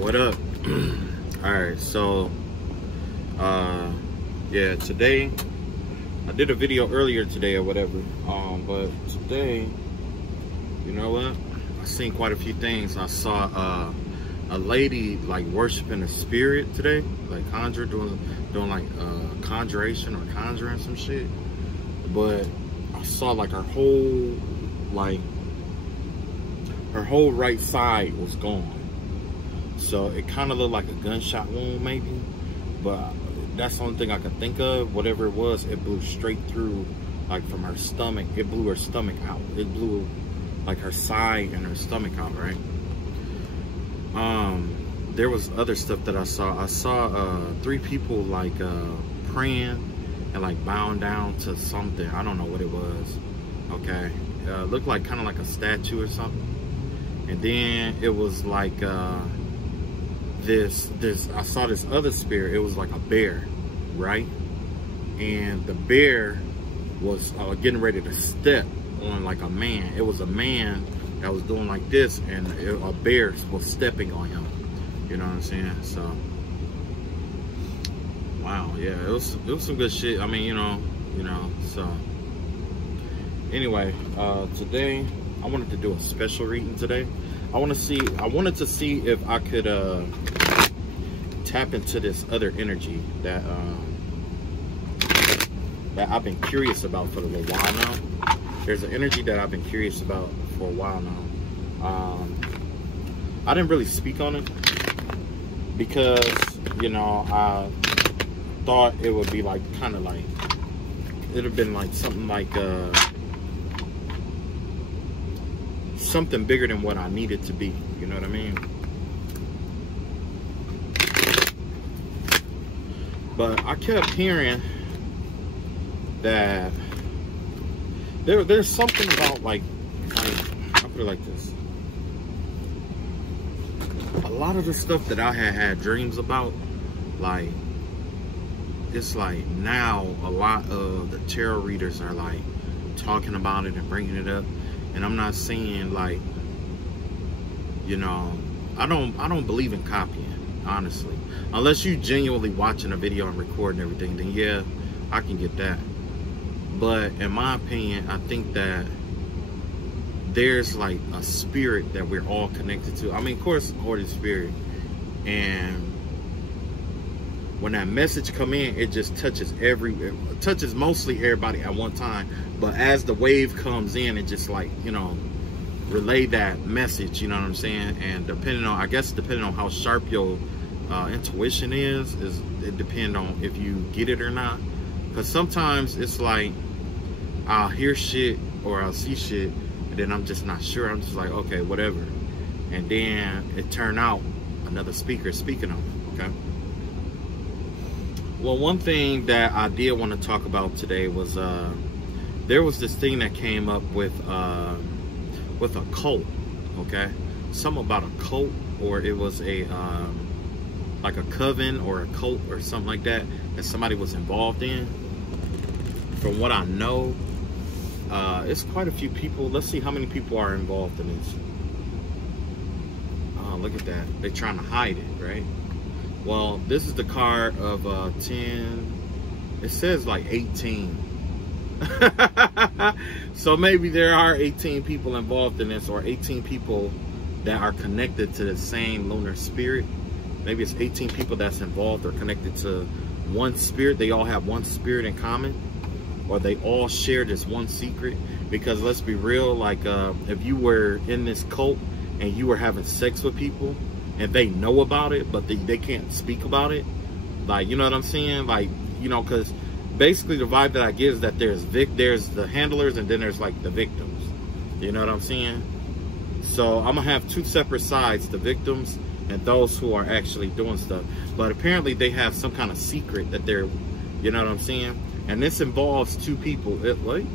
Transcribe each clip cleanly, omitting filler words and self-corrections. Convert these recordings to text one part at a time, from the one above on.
What up? Alright, so yeah, today I did a video earlier today or whatever, but today, you know what, I seen quite a few things. I saw a lady like worshiping a spirit today, like doing like conjuration or conjuring some shit. But I saw like her whole right side was gone. So it kind of looked like a gunshot wound maybe, but that's the only thing I could think of. Whatever it was, it blew straight through, like from her stomach. It blew her stomach out. It blew like her side and her stomach out, right? There was other stuff that I saw. I saw 3 people like praying and like bowing down to something. I don't know what it was. Okay, looked like kind of like a statue or something. And then it was like I saw this other spirit. It was like a bear, right? And the bear was getting ready to step on like a man. It was a man that was doing like this, and a bear was stepping on him. You know what I'm saying? So, wow, yeah, it was some good shit. I mean, you know. So, anyway, today I wanted to do a special reading today. I wanted to see if I could tap into this other energy that I've been curious about for a little while now. There's an energy that I've been curious about for a while now. I didn't really speak on it because, you know, I thought it would be like kind of like, it'd have been like something like something bigger than what I needed to be. You know what I mean? But I kept hearing that there's something about like I'll put it like this. A lot of the stuff that I had dreams about, like, it's like now a lot of the tarot readers are like talking about it and bringing it up. And I'm not saying like, you know, I don't believe in copying, honestly. Unless you genuinely watching a video and recording everything, then yeah, I can get that. But in my opinion, I think that there's like a spirit that we're all connected to. I mean, of course, Holy Spirit. And when that message come in, it just touches mostly everybody at one time. But as the wave comes in, it just like, you know, relay that message, you know what I'm saying? And depending on how sharp your intuition is it depends on if you get it or not. Because sometimes it's like I'll hear shit or I'll see shit and then I'm just not sure. I'm just like, okay, whatever. And then it turned out another speaker speaking of, okay? Well, one thing that I did want to talk about today was there was this thing that came up with a cult, okay? Something about a cult, or it was a like a coven or a cult or something like that somebody was involved in. From what I know, it's quite a few people. Let's see how many people are involved in this. Oh, look at that. They're trying to hide it, right? Well, this is the card of 10. It says like 18. So maybe there are 18 people involved in this, or 18 people that are connected to the same lunar spirit. Maybe it's 18 people that's involved or connected to one spirit. They all have one spirit in common, or they all share this one secret. Because let's be real, like if you were in this cult and you were having sex with people and they know about it, but they can't speak about it, like, you know what I'm saying? Like, you know, because basically the vibe that I get is that there's the handlers and then there's like the victims. You know what I'm saying? So I'm gonna have 2 separate sides, the victims and those who are actually doing stuff. But apparently they have some kind of secret that they're, you know what I'm saying? And this involves 2 people. Like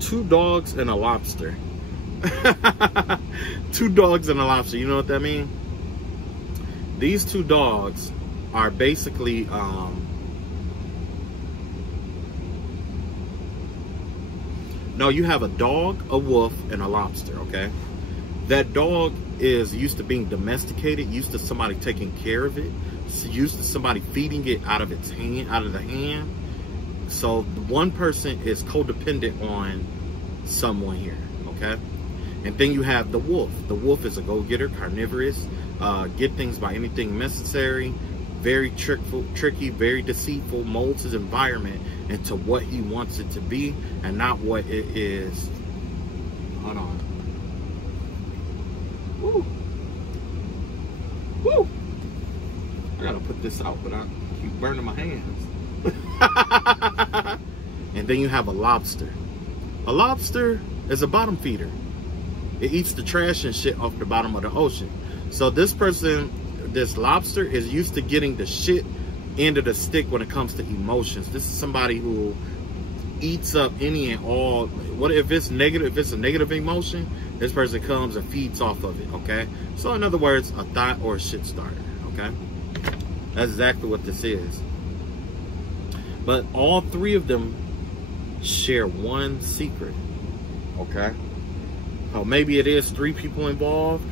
2 dogs and a lobster. 2 dogs and a lobster. You know what that means? These 2 dogs are basically no, you have a dog, a wolf, and a lobster, okay? That dog is used to being domesticated, used to somebody taking care of it, used to somebody feeding it out of its hand, out of the hand. So one person is codependent on someone here, okay? And then you have the wolf. The wolf is a go-getter, carnivorous, get things by anything necessary, very tricky, very deceitful, molds his environment into what he wants it to be and not what it is. Hold on. Woo. Woo. I gotta put this out, but I keep burning my hands. And then you have a lobster. A lobster is a bottom feeder. It eats the trash and shit off the bottom of the ocean. So this person, this lobster, is used to getting the shit end of the stick when it comes to emotions. This is somebody who eats up any and all. What if it's negative? If it's a negative emotion, this person comes and feeds off of it. Okay. So in other words, a thought or a shit starter. Okay. That's exactly what this is. But all three of them share one secret. Okay. Oh, maybe it is 3 people involved,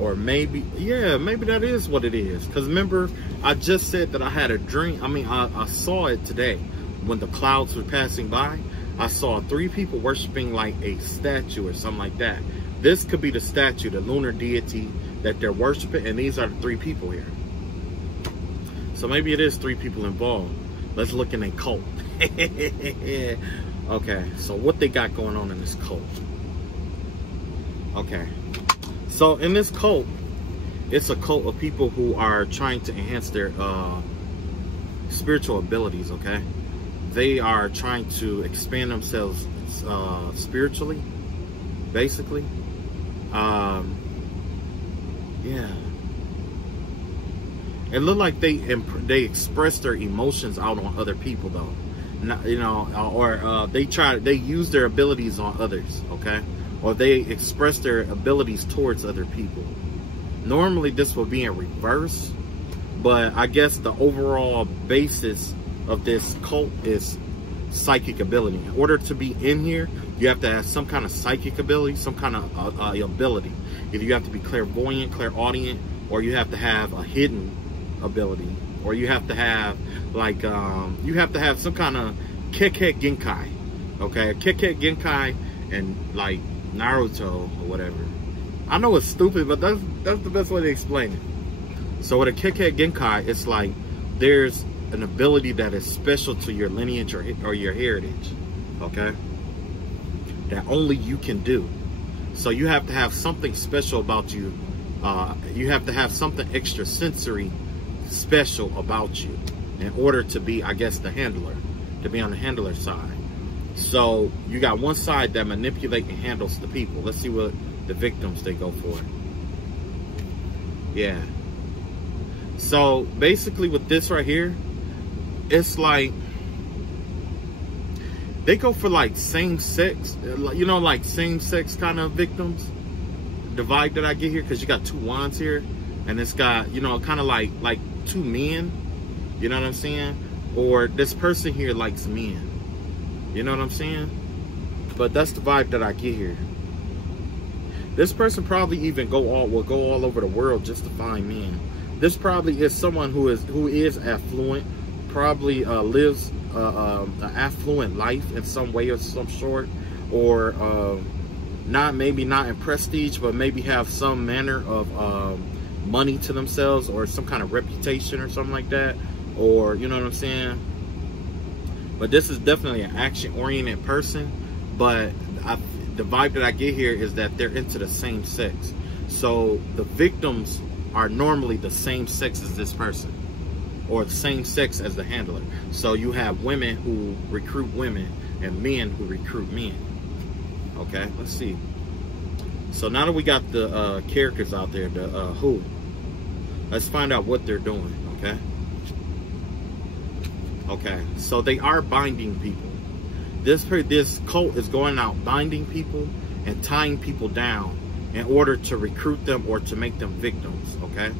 or maybe, yeah, maybe that is what it is. Because remember, I just said that I had a dream. I mean, I saw it today when the clouds were passing by. I saw 3 people worshiping like a statue or something like that. This could be the statue, the lunar deity that they're worshiping, and these are the 3 people here. So maybe it is 3 people involved. Let's look in a cult. Okay, so what they got going on in this cult? Okay, so in this cult, it's a cult of people who are trying to enhance their spiritual abilities, okay? They are trying to expand themselves spiritually, basically. Yeah. It looked like they express their emotions out on other people, though. Not, you know, or they use their abilities on others, okay? Or they express their abilities towards other people. Normally this would be in reverse, but I guess the overall basis of this cult is psychic ability. In order to be in here, you have to have some kind of psychic ability, some kind of ability. Either you have to be clairvoyant, clairaudient, or you have to have a hidden ability, or you have to have like you have to have some kind of Kekkei Genkai, okay? Kekkei Genkai and like Naruto or whatever. I know it's stupid, but that's the best way to explain it. So with a Kekkei Genkai, it's like there's an ability that is special to your lineage or your heritage, okay? That only you can do. So you have to have something special about you. You have to have something extrasensory special about you in order to be, I guess, the handler, to be on the handler side. So you got one side that manipulates and handles the people. Let's see what the victims they go for. Yeah. So basically with this right here, it's like they go for like same sex, you know, like same sex kind of victims. The vibe that I get here, because you got 2 wands here, and it's got, you know, kind of like 2 men, you know what I'm saying? Or this person here likes men. You know what I'm saying? But that's the vibe that I get here. This person probably even will go all over the world just to find men. This probably is someone who is affluent, probably lives an affluent life in some way or some sort, or maybe not in prestige, but maybe have some manner of money to themselves, or some kind of reputation or something like that, or you know what I'm saying? But this is definitely an action-oriented person. But the vibe that I get here is that they're into the same sex. So the victims are normally the same sex as this person, or the same sex as the handler. So you have women who recruit women and men who recruit men. Okay, let's see. So now that we got the characters out there, the who, let's find out what they're doing, okay? Okay, so they are binding people. This cult is going out binding people and tying people down in order to recruit them or to make them victims, okay?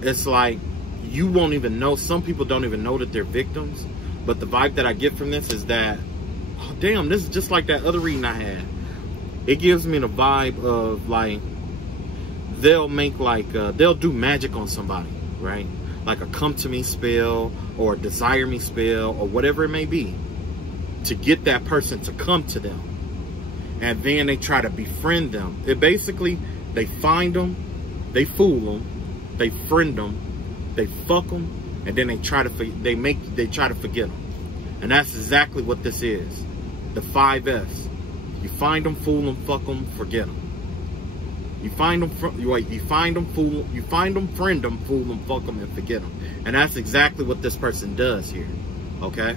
It's like you won't even know. Some people don't even know that they're victims. But the vibe that I get from this is that, oh, damn, this is just like that other reading I had. It gives me the vibe of like they'll make like, they'll do magic on somebody, right? Like a come to me spell or a desire me spell or whatever it may be, to get that person to come to them. And then they try to befriend them. It basically, they find them, they fool them, they friend them, they fuck them, and then they try to forget them. And that's exactly what this is. The 5S. You find them, fool them, fuck them, forget them. You find them, friend them, fool them, fuck them, and forget them. And that's exactly what this person does here. Okay?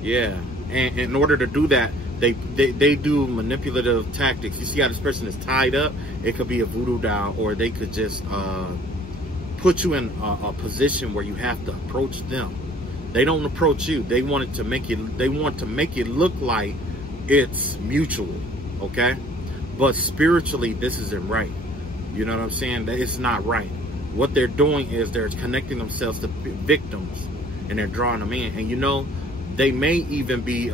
Yeah. And in order to do that, they do manipulative tactics. You see how this person is tied up? It could be a voodoo doll, or they could just put you in a position where you have to approach them. They don't approach you. They want to make it look like it's mutual, okay? But spiritually, this isn't right. You know what I'm saying? It's not right. What they're doing is they're connecting themselves to victims, and they're drawing them in. And you know, they may even be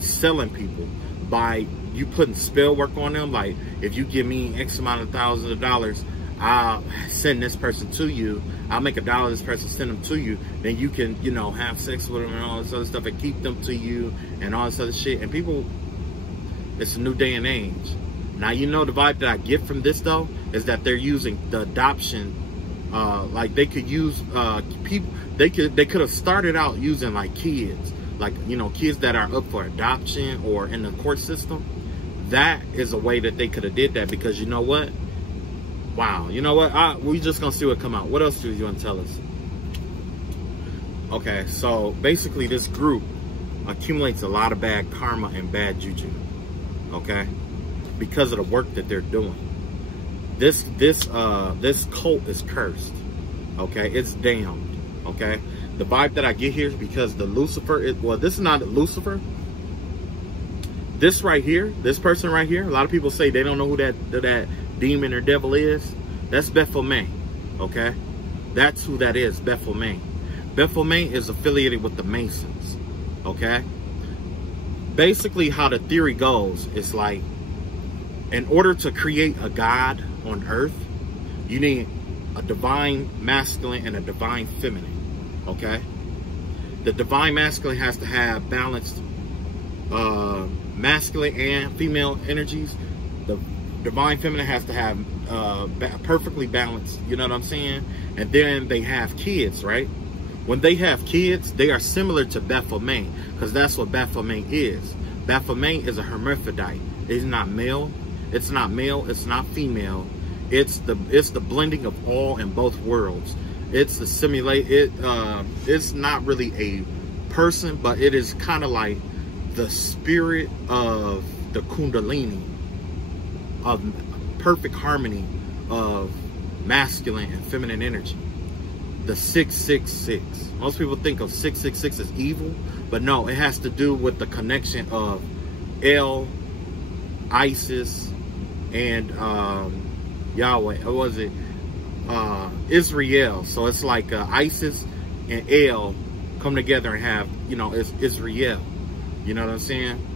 selling people by you putting spell work on them. Like, if you give me X amount of thousands of dollars, I'll send this person to you. I'll make $1, this person send them to you. Then you can, you know, have sex with them and all this other stuff and keep them to you and all this other shit. And people, it's a new day and age. Now, you know, the vibe that I get from this, though, is that they're using the adoption. Like, they could use people. They could have started out using, like, kids. Like, you know, kids that are up for adoption or in the court system. That is a way that they could have did that, because you know what? Wow, you know what? We just gonna see what come out. What else do you want to tell us? Okay, so basically this group accumulates a lot of bad karma and bad juju. Okay, because of the work that they're doing. This cult is cursed. Okay, it's damned. Okay, the vibe that I get here is because the Lucifer, well, this is not Lucifer. This right here, this person right here, a lot of people say they don't know who that demon or devil is. That's Baphomet. Okay, that's who that is. Baphomet. Baphomet is affiliated with the Masons. Okay, basically how the theory goes is like, in order to create a god on earth, you need a divine masculine and a divine feminine. Okay, the divine masculine has to have balanced masculine and female energies. The divine feminine has to have perfectly balanced, you know what I'm saying? And then they have kids, right? When they have kids, they are similar to Baphomet, because that's what Baphomet is. Baphomet is a hermaphrodite. It's not male, it's not male, it's not female. It's the blending of all in both worlds. It's the simulate. It's not really a person, but it is kind of like the spirit of the Kundalini, of perfect harmony of masculine and feminine energy. The 666. Most people think of 666 as evil, but no, it has to do with the connection of El, Isis, and Yahweh. Or was it Israel? So it's like Isis and El come together and have, you know, it's Israel. You know what I'm saying?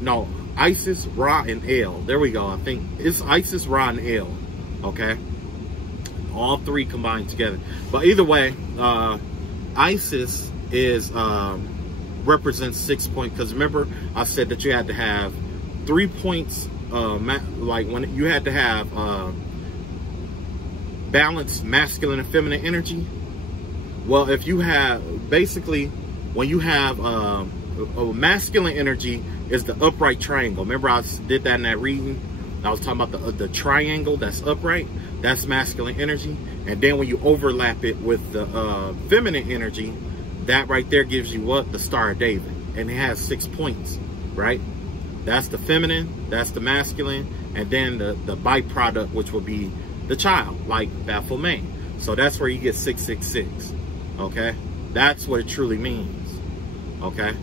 No, Isis, Ra, and El. There we go. I think it's Isis, Ra, and El. Okay? All three combined together. But either way, Isis is represents 6 points. Because remember, I said that you had to have 3 points. Like when you had to have balanced masculine and feminine energy. Well, if you have, basically, when you have masculine energy is the upright triangle. Remember I did that in that reading? I was talking about the triangle that's upright. That's masculine energy. And then when you overlap it with the feminine energy, that right there gives you what? The Star of David. And it has 6 points, right? That's the feminine, that's the masculine, and then the byproduct, which will be the child, like Baphomet. So that's where you get 666, okay? That's what it truly means, okay?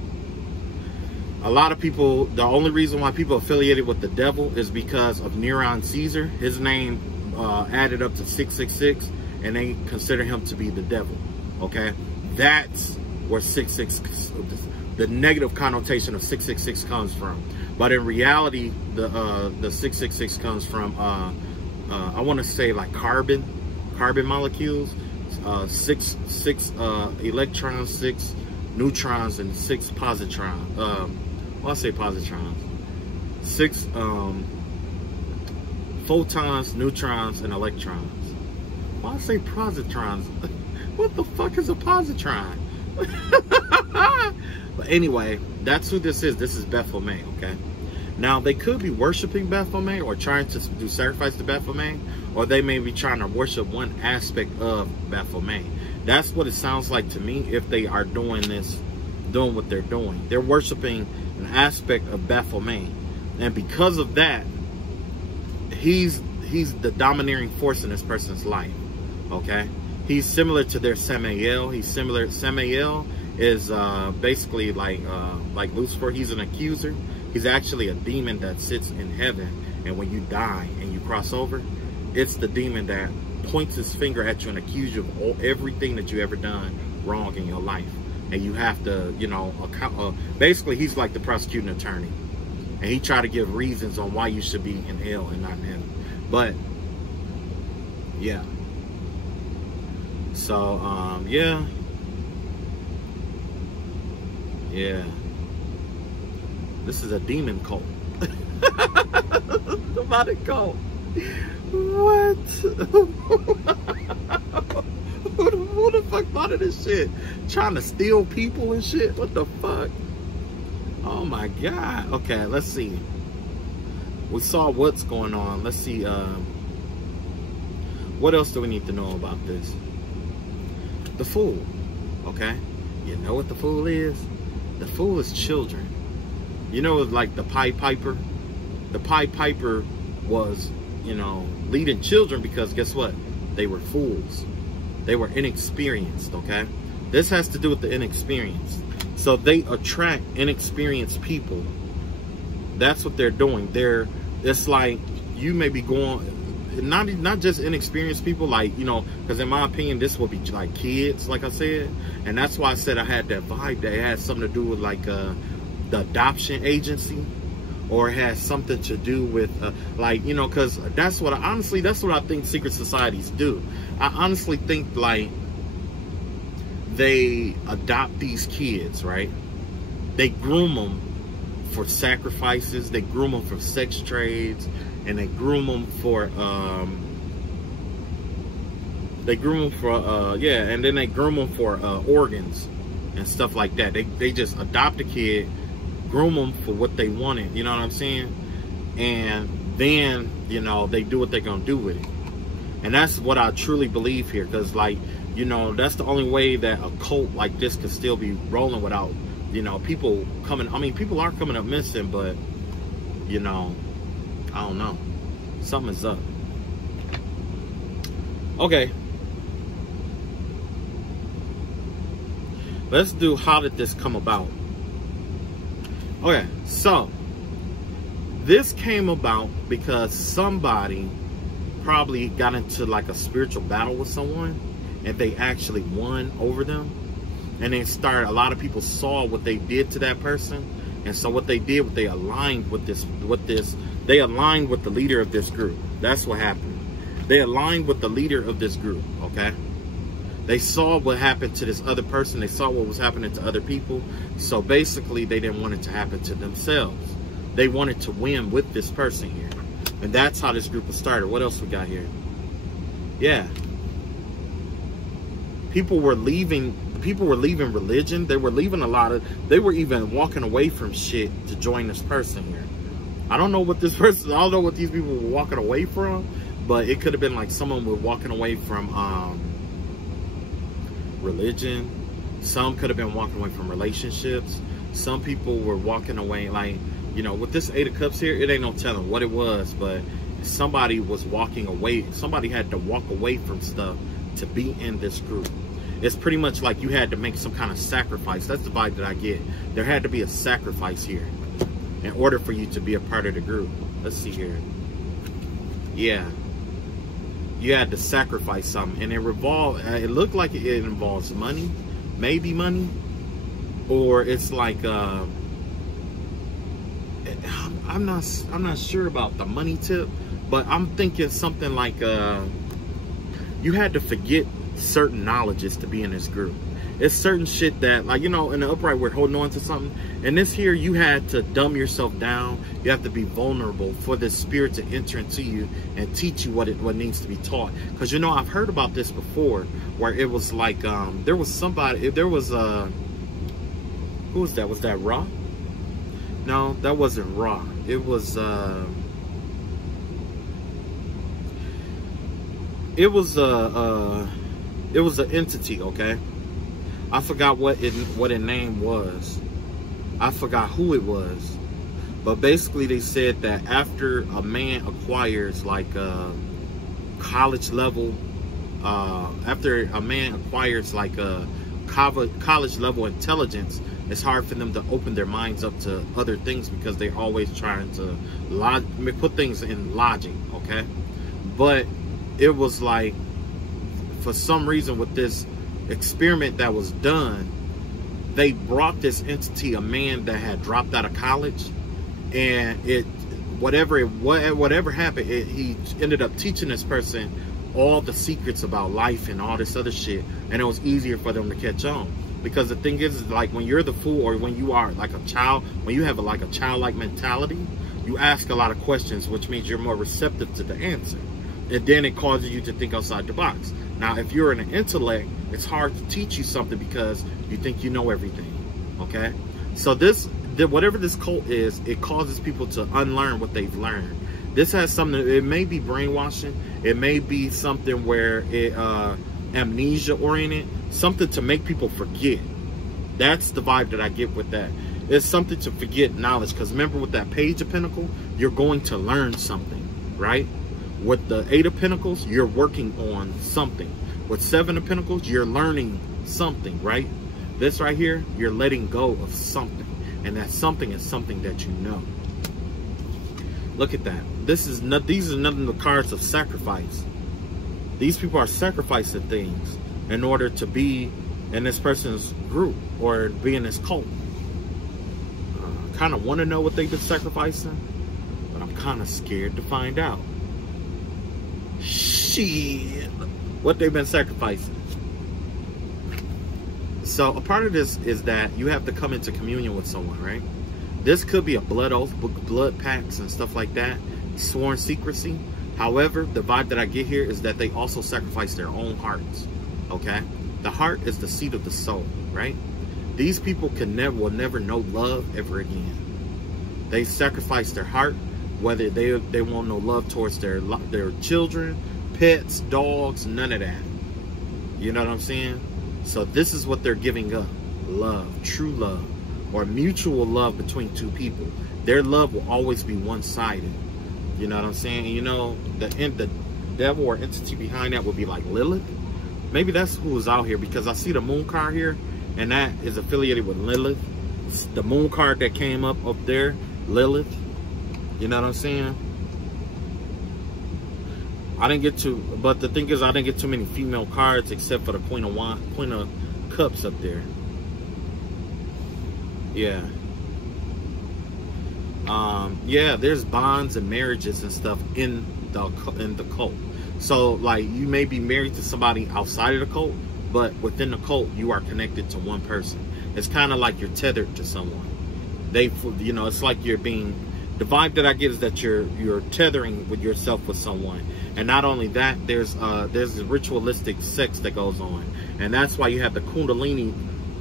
A lot of people, the only reason why people affiliated with the devil is because of Neron Caesar. His name added up to 666, and they consider him to be the devil, okay? That's where 666, the negative connotation of 666 comes from. But in reality, the 666 comes from I want to say like carbon molecules, 6 electrons, 6 neutrons, and 6 positrons. Well, I say positrons. 6 photons, neutrons, and electrons. Why I say positrons? What the fuck is a positron? But anyway, that's who this is. This is Baphomet, okay? Now, they could be worshiping Baphomet or trying to do sacrifice to Baphomet, or they may be trying to worship one aspect of Baphomet. That's what it sounds like to me if they are doing this, doing what they're doing. They're worshiping an aspect of Baphomet. And because of that, he's the domineering force in this person's life, okay? He's similar to their Samael. He's similar. Samael is basically like Lucifer. He's an accuser. He's actually a demon that sits in heaven. And when you die and you cross over, it's the demon that points his finger at you and accuses you of everything that you ever done wrong in your life. And you have to, you know, basically he's like the prosecuting attorney. And he tried to give reasons on why you should be in hell and not in heaven. But, yeah. So, yeah. Yeah. This is a demon cult. Demonic cult. What? Who the fuck thought of this shit? Trying to steal people and shit? What the fuck? Oh my God. Okay, let's see. We saw what's going on. Let's see. What else do we need to know about this? The Fool. Okay? You know what the Fool is? The Fool is children. You know, like the Pied Piper? The Pied Piper was, you know, leading children because guess what? They were fools. They were inexperienced, okay? This has to do with the inexperienced. So they attract inexperienced people. That's what they're doing. It's like you may be going, not just inexperienced people, like, you know, because in my opinion, this would be like kids, like I said. And that's why I said I had that vibe that had something to do with like the adoption agency, or it has something to do with like, you know, because that's what I think secret societies do. I honestly think like they adopt these kids, right? They groom them for sacrifices, they groom them for sex trades, and they groom them for yeah, and then they groom them for organs and stuff like that. They just adopt a kid, groom them for what they wanted, you know what I'm saying? And then, you know, they do what they're gonna do with it. And that's what I truly believe here, because, like, you know, that's the only way that a cult like this could still be rolling without, you know, people coming. I mean, people are coming up missing, but, you know, I don't know. Something's up. Okay. Let's do how did this come about? Okay, so this came about because somebody probably got into like a spiritual battle with someone and they actually won over them. And then a lot of people saw what they did to that person. And so what they did, they aligned with they aligned with the leader of this group. That's what happened. They aligned with the leader of this group, okay? They saw what happened to this other person. They saw what was happening to other people. So basically, they didn't want it to happen to themselves. They wanted to win with this person here. And that's how this group was started. What else we got here? Yeah. People were leaving religion. They were leaving they were even walking away from shit to join this person here. I don't know what these people were walking away from, but it could have been like someone was walking away from religion. Some could have been walking away from relationships. Some people were walking away, like, you know, with this 8 of Cups here, it ain't no telling what it was, but somebody was walking away. Somebody had to walk away from stuff to be in this group. It's pretty much like you had to make some kind of sacrifice. That's the vibe that I get. There had to be a sacrifice here in order for you to be a part of the group. Let's see here. Yeah. You had to sacrifice something, and it looked like it involves money, maybe money, or it's like I'm I'm not sure about the money tip, but I'm thinking something like you had to forget certain knowledges to be in this group. It's certain shit that, like, you know, in the upright we're holding on to something, and this here you had to dumb yourself down. You have to be vulnerable for this spirit to enter into you and teach you what needs to be taught. Because, you know, I've heard about this before, where it was like there was somebody, there was who was that? Was that Ra? No, that wasn't Ra. It was an entity, okay? I forgot what its name was. I forgot who it was. But basically they said that after a man acquires like a college level, after a man acquires like a college level intelligence, it's hard for them to open their minds up to other things because they're always trying to put things in logic, okay? But it was like, for some reason with this experiment that was done, they brought this entity, a man that had dropped out of college, and whatever happened, he ended up teaching this person all the secrets about life and all this other shit, and it was easier for them to catch on. Because the thing is, like, when you're the fool, or when you are like a child, when you have like a childlike mentality, you ask a lot of questions, which means you're more receptive to the answer, and then it causes you to think outside the box. Now, if you're in an intellect, it's hard to teach you something because you think you know everything, okay? So whatever this cult is, it causes people to unlearn what they've learned. This has something, it may be brainwashing, it may be something where it amnesia oriented, something to make people forget. That's the vibe that I get with that. It's something to forget knowledge, because remember, with that Page of Pentacles, you're going to learn something, right? With the Eight of Pentacles, you're working on something. With Seven of Pentacles, you're learning something, right? This right here, you're letting go of something. And that something is something that you know. Look at that. These are none of the cards of sacrifice. These people are sacrificing things in order to be in this person's group or be in this cult. Kind of want to know what they've been sacrificing, but I'm kind of scared to find out. Shit, what they've been sacrificing. So a part of this is that you have to come into communion with someone, right? This could be a blood oath, blood pacts and stuff like that, sworn secrecy. However, the vibe that I get here is that they also sacrifice their own hearts, okay? The heart is the seat of the soul, right? These people will never know love ever again. They sacrifice their heart, whether they want no love towards their children, pets, dogs, none of that. You know what I'm saying? So this is what they're giving up. Love, true love, or mutual love between two people. Their love will always be one-sided. You know what I'm saying? And you know, the devil or entity behind that would be like Lilith. Maybe that's who is out here, because I see the moon card here, and that is affiliated with Lilith. It's the moon card that came up there, Lilith. You know what I'm saying? I didn't get to, but the thing is, I didn't get too many female cards except for the Queen of Cups up there. Yeah. Yeah, there's bonds and marriages and stuff in the cult. So, like, you may be married to somebody outside of the cult, but within the cult, you are connected to one person. It's kind of like you're tethered to someone. You know, it's like you're being. The vibe that I get is that you're tethering with yourself with someone. And not only that, there's ritualistic sex that goes on. And that's why you have the Kundalini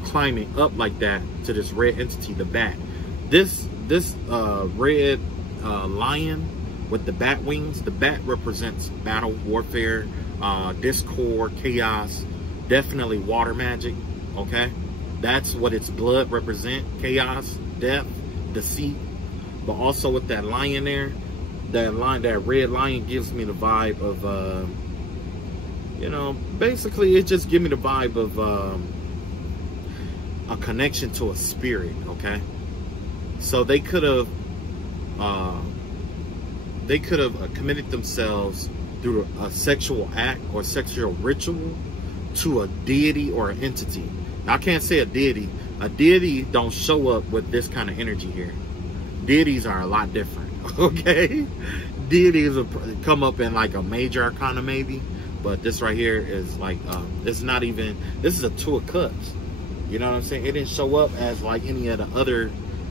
climbing up like that to this red entity, the bat. This red lion with the bat wings, the bat represents battle, warfare, discord, chaos, definitely water magic, okay? That's what its blood represent, chaos, death, deceit. But also with that lion there, that red lion gives me the vibe of, you know, basically it just gives me the vibe of a connection to a spirit, okay? So they could have committed themselves through a sexual act or sexual ritual to a deity or an entity. Now, I can't say a deity. A deity don't show up with this kind of energy here. Deities are a lot different, okay? Deities will come up in like a major arcana maybe, but this right here is like, it's not even, this is a 2 of cups. You know what I'm saying? It didn't show up as like any of the other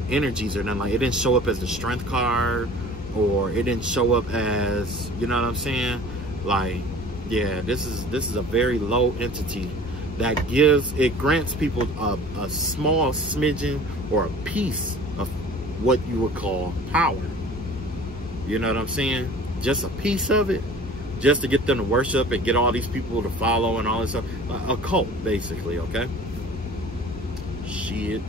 energies or nothing. Like, it didn't show up as the strength card, or it didn't show up as, you know what I'm saying? Like, yeah, this is a very low entity that grants people a small smidgen or a piece of what you would call power. You know what I'm saying? Just a piece of it, just to get them to worship and get all these people to follow and all this stuff. A cult, basically, okay? Shit.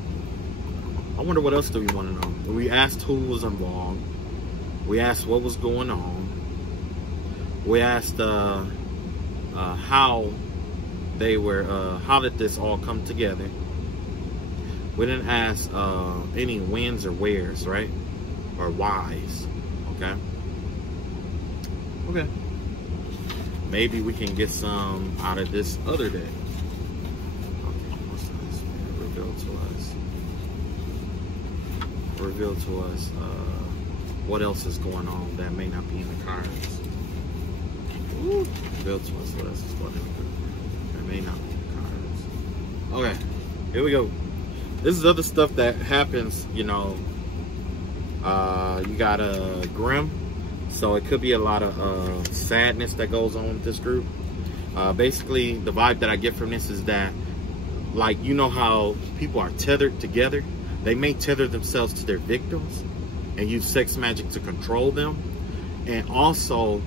I wonder what else do we want to know? We asked who was involved. We asked what was going on. We asked how they were, how did this all come together? We didn't ask any wins or wheres, right? Or whys, okay? Okay. Maybe we can get some out of this other deck. Okay, what's this? Reveal to us what else is going on that may not be in the cards. Ooh. Reveal to us what else is going on that may not be in the cards. Okay, here we go. This is other stuff that happens, you know. You got a Grim, so it could be a lot of sadness that goes on with this group. Basically, the vibe that I get from this is that, like, you know how people are tethered together? They may tether themselves to their victims and use sex magic to control them. And also,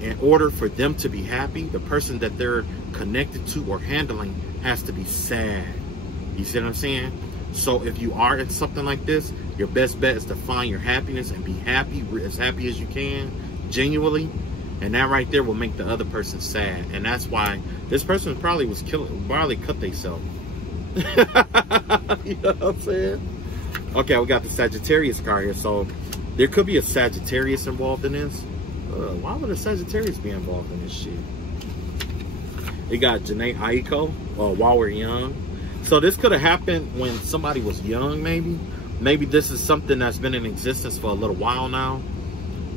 in order for them to be happy, the person that they're connected to or handling has to be sad. You see what I'm saying? So if you are in something like this, your best bet is to find your happiness and be happy, as happy as you can, genuinely. And that right there will make the other person sad. And that's why this person probably cut themselves. You know what I'm saying? Okay, we got the Sagittarius card here. So there could be a Sagittarius involved in this. Why would a Sagittarius be involved in this shit? You got Janae Aiko, while we're young. So this could have happened when somebody was young, maybe. Maybe this is something that's been in existence for a little while now.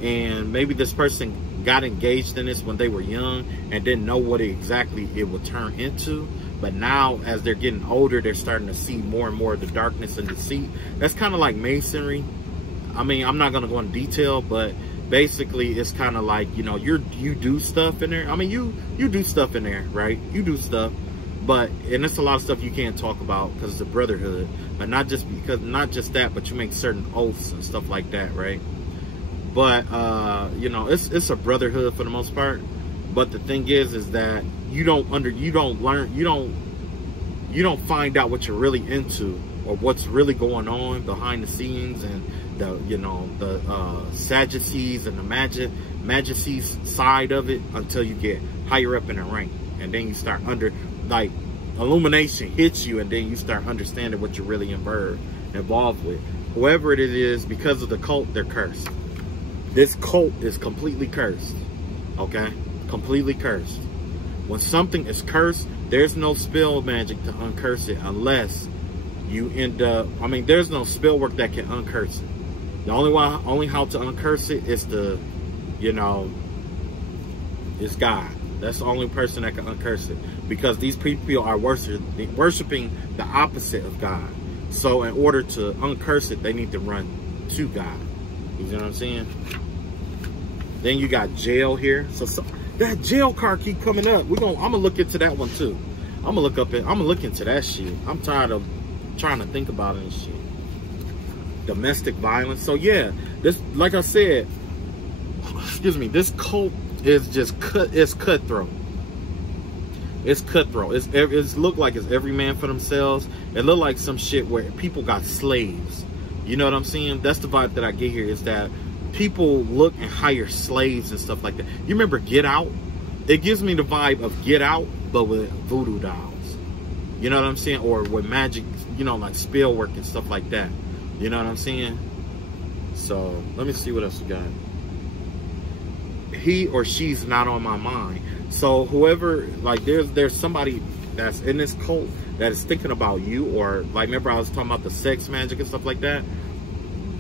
And maybe this person got engaged in this when they were young and didn't know what exactly it would turn into. But now, as they're getting older, they're starting to see more and more of the darkness and deceit. That's kind of like masonry. I mean, I'm not going to go into detail, but basically it's kind of like, you know, you do stuff in there. I mean, you do stuff in there, right? You do stuff. But, and it's a lot of stuff you can't talk about because it's a brotherhood. But not just that, but you make certain oaths and stuff like that, right? But, you know, it's a brotherhood for the most part. But the thing is that you don't find out what you're really into or what's really going on behind the scenes, and the, you know, the Sadducees and the Magices side of it until you get higher up in the rank. And then you start like, illumination hits you, and then you start understanding what you're really involved with. Whoever it is, because of the cult, they're cursed. This cult is completely cursed, okay? Completely cursed. When something is cursed, there's no spell magic to uncurse it unless you end up, I mean, there's no spell work that can uncurse it. The only how to uncurse it is to, you know, is God. That's the only person that can uncurse it, because these people are worshiping the opposite of God. So in order to uncurse it, they need to run to God. You know what I'm saying? Then you got jail here. So that jail card keep coming up. I'm gonna look into that one too. I'm gonna look into that shit. I'm tired of trying to think about it and shit. Domestic violence. So yeah, this, like I said, excuse me, this cult is just it's cutthroat. It's cutthroat. It's look like it's every man for themselves. It look like some shit where people got slaves. You know what I'm saying? That's the vibe that I get here, is that people look and hire slaves and stuff like that. You remember Get Out? It gives me the vibe of Get Out, but with voodoo dolls. You know what I'm saying? Or with magic, you know, like spell work and stuff like that. You know what I'm saying? So let me see what else we got. He or she's not on my mind. So whoever, like, there's somebody that's in this cult that is thinking about you, or like, remember I was talking about the sex magic and stuff like that?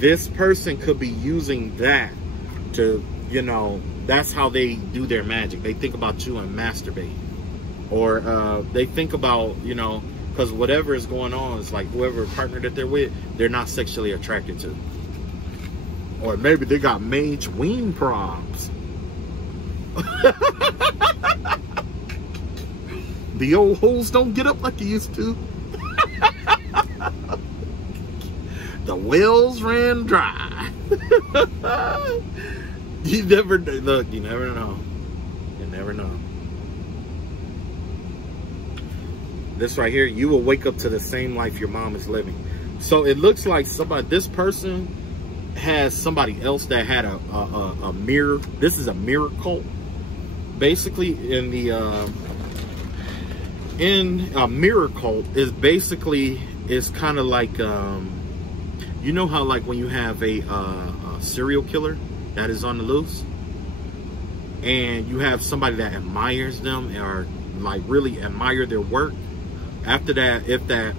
this person could be using that to, you know, that's how they do their magic. They think about you and masturbate. Or they think about, you know, because whatever is going on is like whoever partner that they're with, they're not sexually attracted to. Or maybe they got mage ween props. The old holes don't get up like they used to. The wells ran dry. You never look. You never know. You never know. This right here, you will wake up to the same life your mom is living. So it looks like somebody. This person has somebody else that had a mirror. This is a mirror cult. Basically, in a mirror cult is basically is kind of like you know how like when you have a serial killer that is on the loose, and you have somebody that admires them or like really admire their work. After that, if that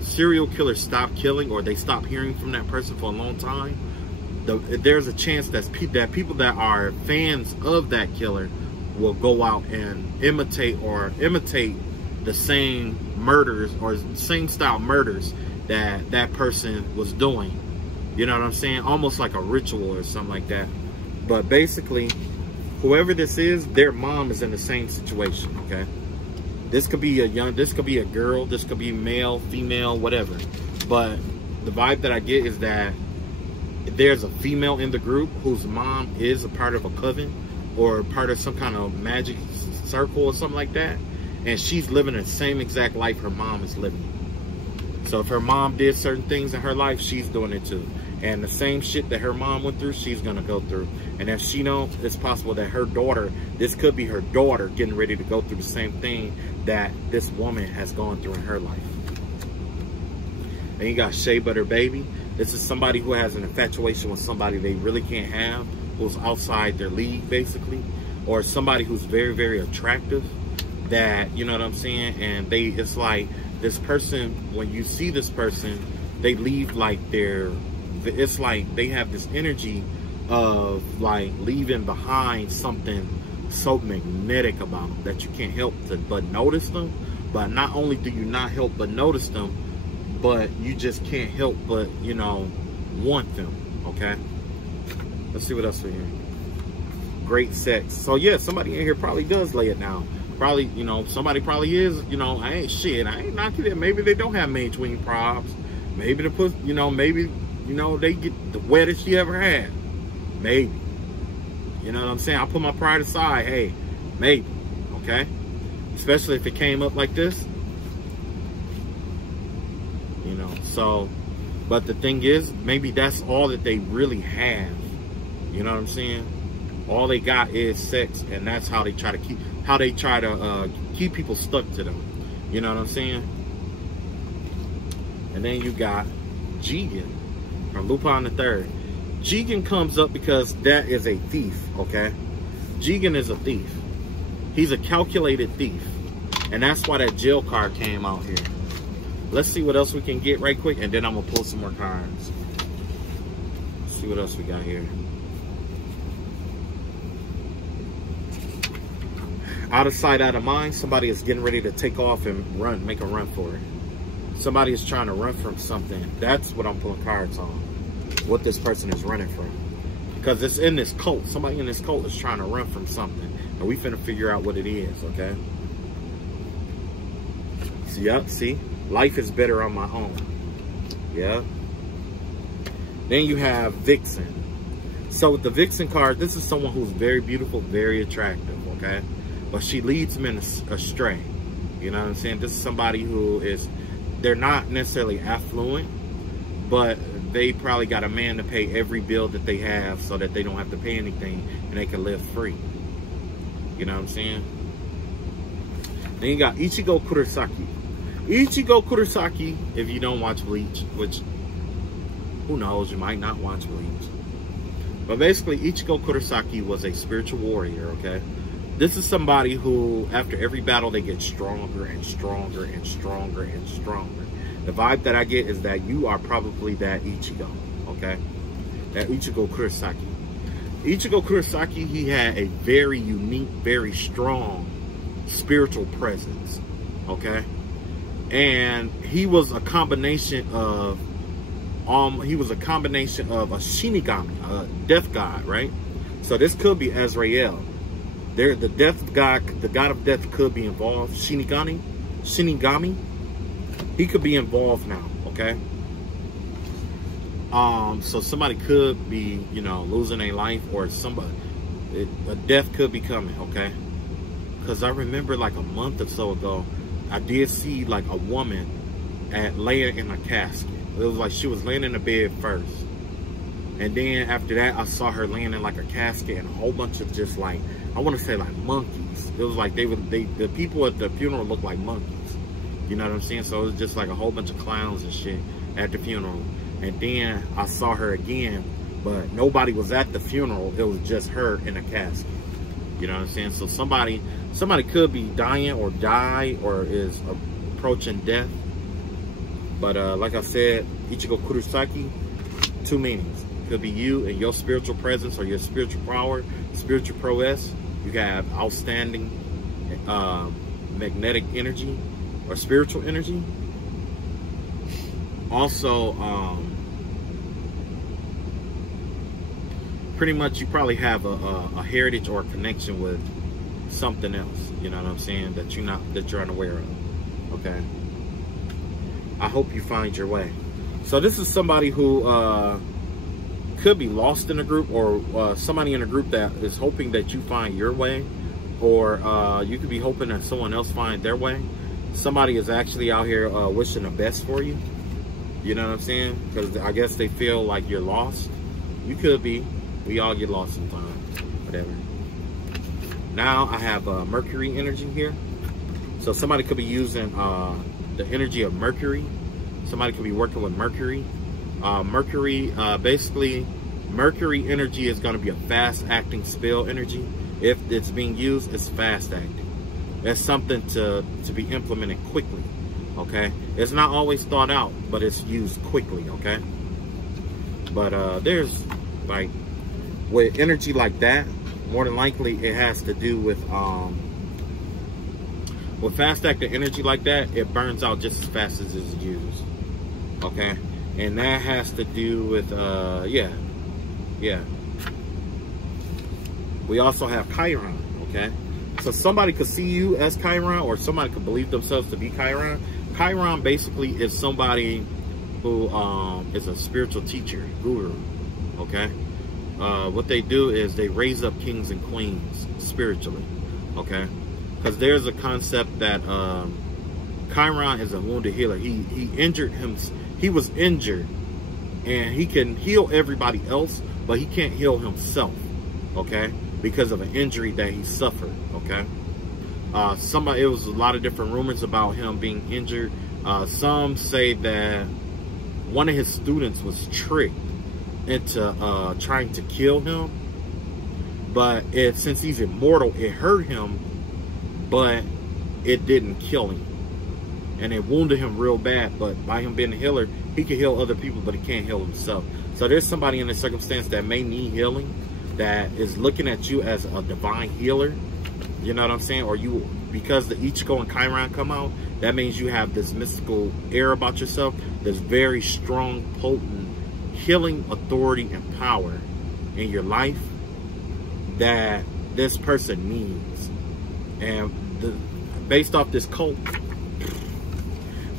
serial killer stopped killing or they stop hearing from that person for a long time, there's a chance that people that are fans of that killer will go out and imitate the same murders or same style murders that that person was doing. You know what I'm saying? Almost like a ritual or something like that. But basically, whoever this is, their mom is in the same situation, okay? This could be this could be a girl, this could be male, female, whatever. But the vibe that I get is that there's a female in the group whose mom is a part of a coven or part of some kind of magic circle or something like that. And she's living the same exact life her mom is living. So if her mom did certain things in her life, she's doing it too. And the same shit that her mom went through, she's gonna go through. And if she knows, it's possible that her daughter, this could be her daughter getting ready to go through the same thing that this woman has gone through in her life. And you got Shea Butter Baby. This is somebody who has an infatuation with somebody they really can't have, who's outside their league, basically. Or somebody who's very, very attractive that, you know what I'm saying? And it's like this person, when you see this person, they leave like it's like they have this energy of like leaving behind something so magnetic about them that you can't help but notice them. But not only do you not help but notice them, but you just can't help but, you know, want them, okay? Let's see what else we here. Great sex. So yeah, somebody in here probably does lay it down. Probably, you know, somebody probably is, you know, I ain't knocking it. Maybe they don't have mage wing props. Maybe maybe, you know, they get the wettest you ever had. Maybe. You know what I'm saying? I'll put my pride aside. Hey, maybe. Okay? Especially if it came up like this. You know, so, but the thing is, maybe that's all that they really have. You know what I'm saying? All they got is sex, and that's how they try to keep people stuck to them. You know what I'm saying? And then you got Jigen from Lupin III. Jigen comes up because that is a thief, okay? Jigen is a thief. He's a calculated thief. And that's why that jail card came out here. Let's see what else we can get right quick, and then I'm gonna pull some more cards. Let's see what else we got here. Out of sight, out of mind, somebody is getting ready to take off and run, make a run for it. Somebody is trying to run from something. That's what I'm pulling cards on. What this person is running from. Because it's in this cult. Somebody in this cult is trying to run from something. And we finna figure out what it is, okay? So, yeah, see? Life is better on my own. Yeah. Then you have Vixen. So with the Vixen card, this is someone who's very beautiful, very attractive, okay? But she leads men astray. You know what I'm saying? This is somebody who is, they're not necessarily affluent, but they probably got a man to pay every bill that they have so that they don't have to pay anything and they can live free. You know what I'm saying? Then you got Ichigo Kurosaki. Ichigo Kurosaki, if you don't watch Bleach, which, who knows, you might not watch Bleach. But basically, Ichigo Kurosaki was a spiritual warrior, okay? This is somebody who, after every battle, they get stronger and stronger and stronger and stronger. The vibe that I get is that you are probably that Ichigo, okay? that Ichigo Kurosaki. Ichigo Kurosaki, he had a very unique, very strong spiritual presence, okay? And he was a combination of a Shinigami, a death god, right? So this could be Azrael. The death god, the god of death could be involved. Shinigami, he could be involved now, okay? So somebody could be, you know, losing a life, or a death could be coming, okay? Because I remember like a month or so ago, I did see like a woman laying in a casket. It was like she was laying in the bed first. And then after that, I saw her laying in like a casket, and a whole bunch of just like, I want to say like monkeys. It was like the people at the funeral looked like monkeys. You know what I'm saying? So it was just like a whole bunch of clowns and shit at the funeral. And then I saw her again, but nobody was at the funeral. It was just her in a casket. You know what I'm saying? So somebody could be dying or die or is approaching death. But like I said, Ichigo Kurosaki, two meanings. Could be you and your spiritual presence or your spiritual power, spiritual prowess. You have outstanding magnetic energy or spiritual energy. Also, pretty much you probably have a heritage or a connection with something else. You know what I'm saying? That you're unaware of. Okay. I hope you find your way. So this is somebody who could be lost in a group, or somebody in a group that is hoping that you find your way, or you could be hoping that someone else find their way. Somebody is actually out here wishing the best for you. You know what I'm saying? Because I guess they feel like you're lost. You could be. We all get lost sometimes. Whatever. Now I have Mercury Energy here. So somebody could be using the energy of Mercury. Somebody could be working with Mercury. Basically, Mercury Energy is going to be a fast-acting spell energy. If it's being used, it's fast-acting. That's something to be implemented quickly, okay? It's not always thought out, but it's used quickly, okay? But there's, like, with energy like that, more than likely it has to do with fast-acting energy like that, it burns out just as fast as it's used, okay? And that has to do with, yeah. We also have Chiron, okay? So somebody could see you as Chiron, or somebody could believe themselves to be Chiron. Chiron basically is somebody who is a spiritual teacher, guru, okay? What they do is they raise up kings and queens spiritually, okay? Because there's a concept that Chiron is a wounded healer. He was injured, and he can heal everybody else, but he can't heal himself, okay? Because of an injury that he suffered, okay? It was a lot of different rumors about him being injured. Some say that one of his students was tricked into trying to kill him, but since he's immortal, it hurt him, but it didn't kill him, and it wounded him real bad. But by him being a healer, he can heal other people, but he can't heal himself. So there's somebody in this circumstance that may need healing, that is looking at you as a divine healer. You know what I'm saying? Or you, because the Ichigo and Chiron come out, that means you have this mystical air about yourself, this very strong, potent healing authority and power in your life that this person needs. And based off this cult.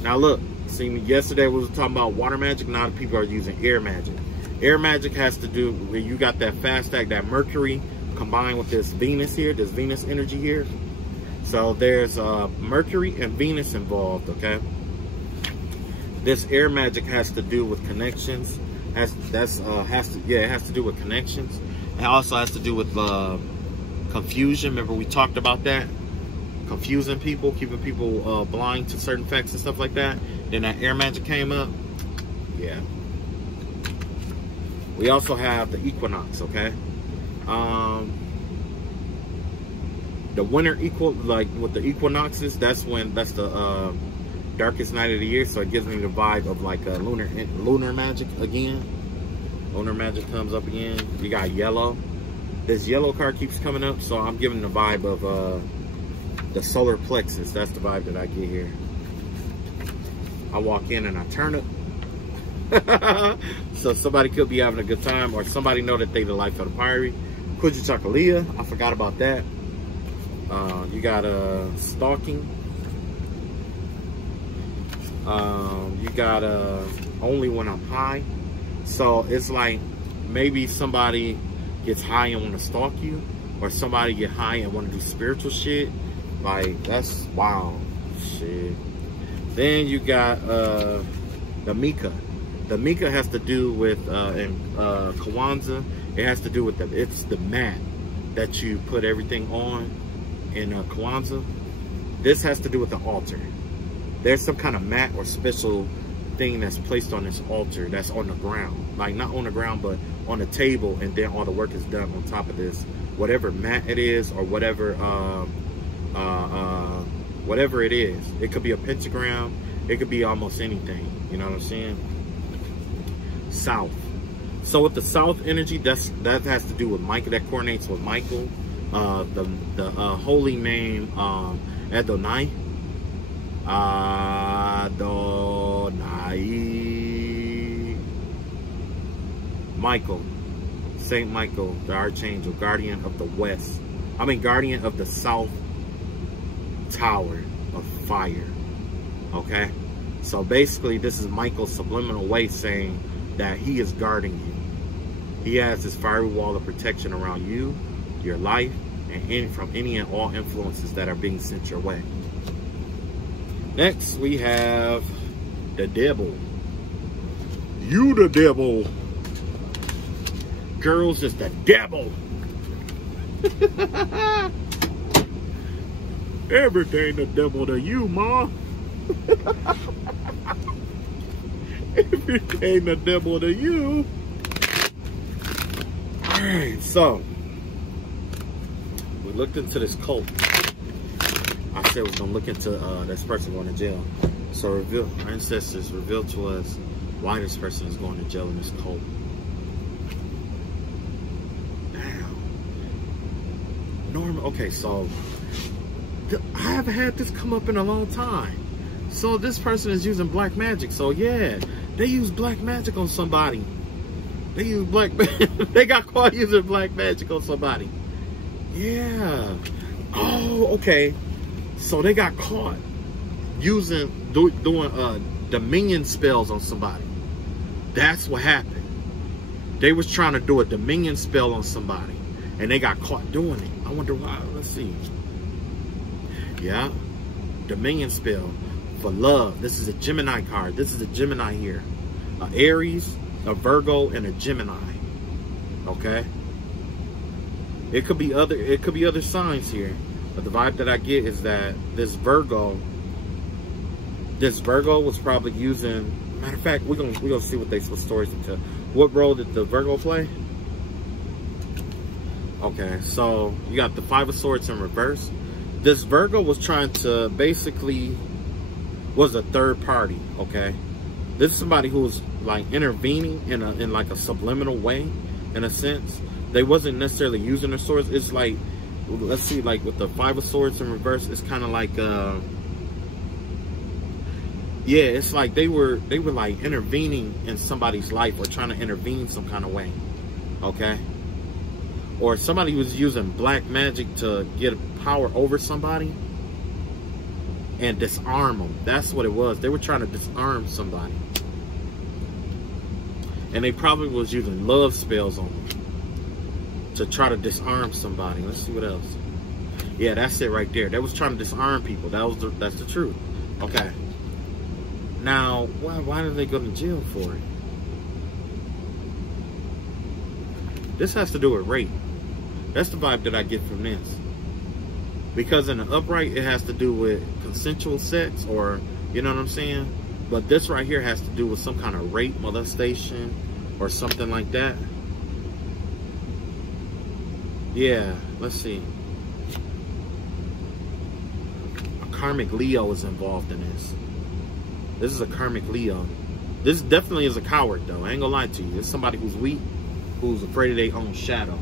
Now look, see, yesterday we was talking about water magic. Now the people are using air magic. Air magic has to do where you got that fast act, that Mercury combined with this Venus here, this Venus energy here. So there's Mercury and Venus involved, okay? This air magic has to do with connections. It has to do with connections. It also has to do with confusion. Remember we talked about that? Confusing people, keeping people blind to certain facts and stuff like that. Then that air magic came up. Yeah. We also have the equinox, okay? The winter like with the equinoxes, that's the darkest night of the year, so it gives me the vibe of like lunar magic again. Lunar magic comes up again. You got yellow. This yellow card keeps coming up, so I'm giving the vibe of the solar plexus. That's the vibe that I get here. I walk in and I turn it. So somebody could be having a good time, or somebody know that they the life of the pirate. Kujichakalea, I forgot about that. You got stalking. You got only when I'm high. So it's like maybe somebody gets high and want to stalk you, or somebody get high and want to do spiritual shit. Like, that's wild shit. Then you got the Mika. The Mika has to do with in Kwanzaa. It has to do with it's the mat that you put everything on in Kwanzaa. This has to do with the altar. There's some kind of mat or special thing that's placed on this altar that's on the ground. Like, not on the ground, but on the table, and then all the work is done on top of this. Whatever mat it is, or whatever whatever it is. It could be a pentagram. It could be almost anything. You know what I'm saying? South. So with the south energy, that has to do with Michael. That coordinates with Michael. The holy name Adonai. Adonai. Michael. Saint Michael, the archangel, guardian of the west. I mean, guardian of the south tower of fire. Okay? So basically, this is Michael's subliminal way saying that he is guarding you. He has this fiery wall of protection around you, your life, and from any and all influences that are being sent your way. Next, we have the devil. You the devil. Girls is the devil. Everything the devil to you, ma. Everything the devil to you. Alright, so we looked into this cult. I said we was gonna look into this person going to jail. So our ancestors revealed to us why this person is going to jail in this cult. Damn. Normal. Okay, so I haven't had this come up in a long time. So this person is using black magic. So yeah, they use black magic on somebody. They use black. They got caught using black magic on somebody. Yeah. Oh, okay. So they got caught doing dominion spells on somebody. That's what happened. They was trying to do a dominion spell on somebody, and they got caught doing it. I wonder why. Let's see. Yeah, dominion spell for love. This is a Gemini card. This is a Gemini here. A Aries, a Virgo, and a Gemini. Okay. It could be other signs here. But the vibe that I get is that this Virgo was probably using. Matter of fact, we're gonna see what stories into. What role did the Virgo play? Okay, so you got the Five of Swords in reverse. This Virgo was trying to basically was a third party. Okay, this is somebody who was like intervening in like a subliminal way, in a sense. They wasn't necessarily using their swords. It's like, let's see, like with the Five of Swords in reverse, it's kind of like yeah, it's like they were like intervening in somebody's life, or trying to intervene some kind of way. Okay, or somebody was using black magic to get power over somebody and disarm them. That's what it was. They were trying to disarm somebody, and they probably was using love spells on them to try to disarm somebody. Let's see what else. Yeah, that's it right there. They was trying to disarm people. That's the truth. Okay. Now, why did they go to jail for it? This has to do with rape. That's the vibe that I get from this. Because in the upright, it has to do with consensual sex, or, you know what I'm saying? But this right here has to do with some kind of rape, molestation, or something like that. Yeah, let's see. A Karmic Leo is involved in this. This is a Karmic Leo. This definitely is a coward, though. I ain't gonna lie to you. It's somebody who's weak, who's afraid of their own shadow.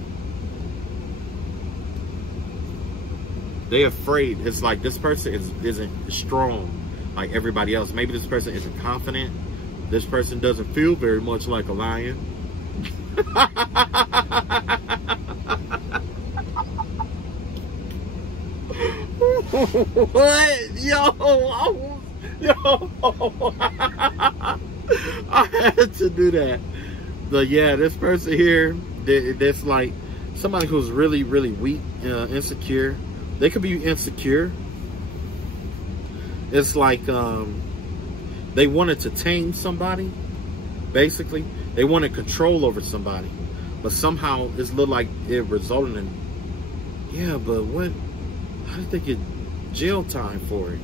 They afraid. It's like this person isn't strong like everybody else. Maybe this person isn't confident. This person doesn't feel very much like a lion. What? Yo, I had to do that. But yeah, this person here, that's like somebody who's really, really weak, insecure. They could be insecure. It's like they wanted to tame somebody. Basically, they wanted control over somebody, but somehow it's looked like it resulted in. Yeah, but what? How did they get jail time for it?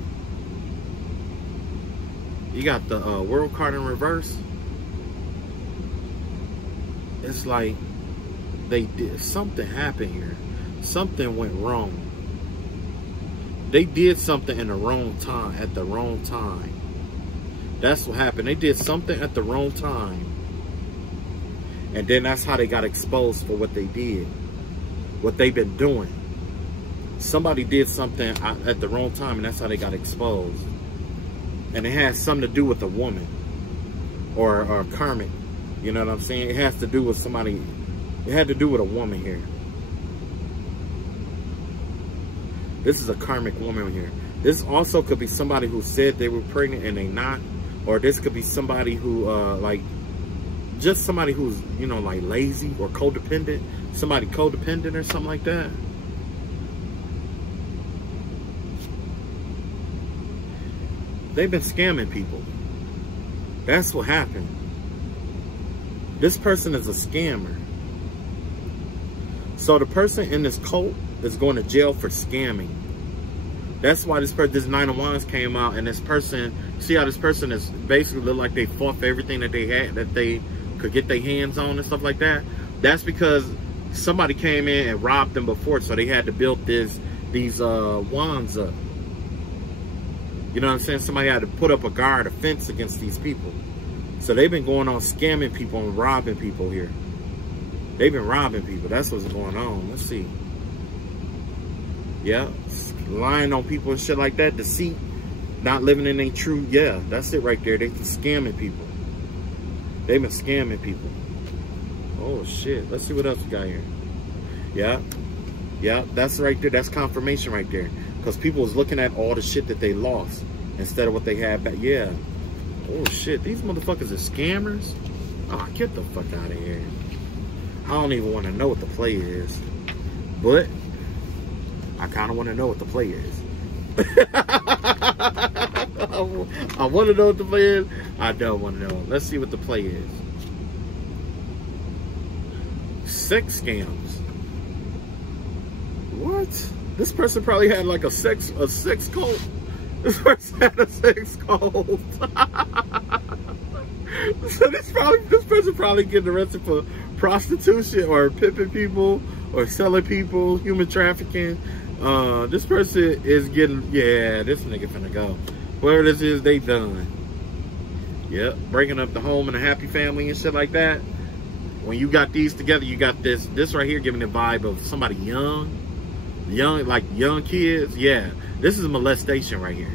You got the world card in reverse. It's like they did something happened here. Something went wrong. They did something in the wrong time, at the wrong time. That's what happened. They did something at the wrong time. And then that's how they got exposed for what they did. What they've been doing. Somebody did something at the wrong time, and that's how they got exposed. And it has something to do with a woman. Or karmic. You know what I'm saying? It has to do with somebody. It had to do with a woman here. This is a karmic woman here. This also could be somebody who said they were pregnant and they not. Or this could be somebody who, like, just somebody who's, you know, like lazy or codependent. Somebody codependent or something like that. They've been scamming people. That's what happened. This person is a scammer. So the person in this cult is going to jail for scamming. That's why this Nine of Wands came out, and this person, see how this person is basically look like they fought for everything that they had, that they could get their hands on and stuff like that. That's because somebody came in and robbed them before, so they had to build these wands up. You know what I'm saying? Somebody had to put up a guard, a fence against these people. So they've been going on scamming people and robbing people here. They've been robbing people. That's what's going on. Let's see. Yeah. Lying on people and shit like that. Deceit. Not living in their true. Yeah. That's it right there. They've been scamming people. They've been scamming people. Oh, shit. Let's see what else we got here. Yeah. Yeah. That's right there. That's confirmation right there. Because people was looking at all the shit that they lost instead of what they had back. Yeah. Oh, shit. These motherfuckers are scammers? Oh, get the fuck out of here. I don't even want to know what the play is. But I kind of want to know what the play is. I want to know what the play is. I don't want to know. Let's see what the play is. Sex scams. What? This person probably had like a sex cult. This person had a sex cult. So this person probably getting arrested for prostitution or pimping people or selling people, human trafficking. This person is getting, yeah, this nigga finna go. Whoever this is, they done. Yep, breaking up the home and a happy family and shit like that. When you got these together, you got this right here giving the vibe of somebody young, like young kids. Yeah, this is molestation right here.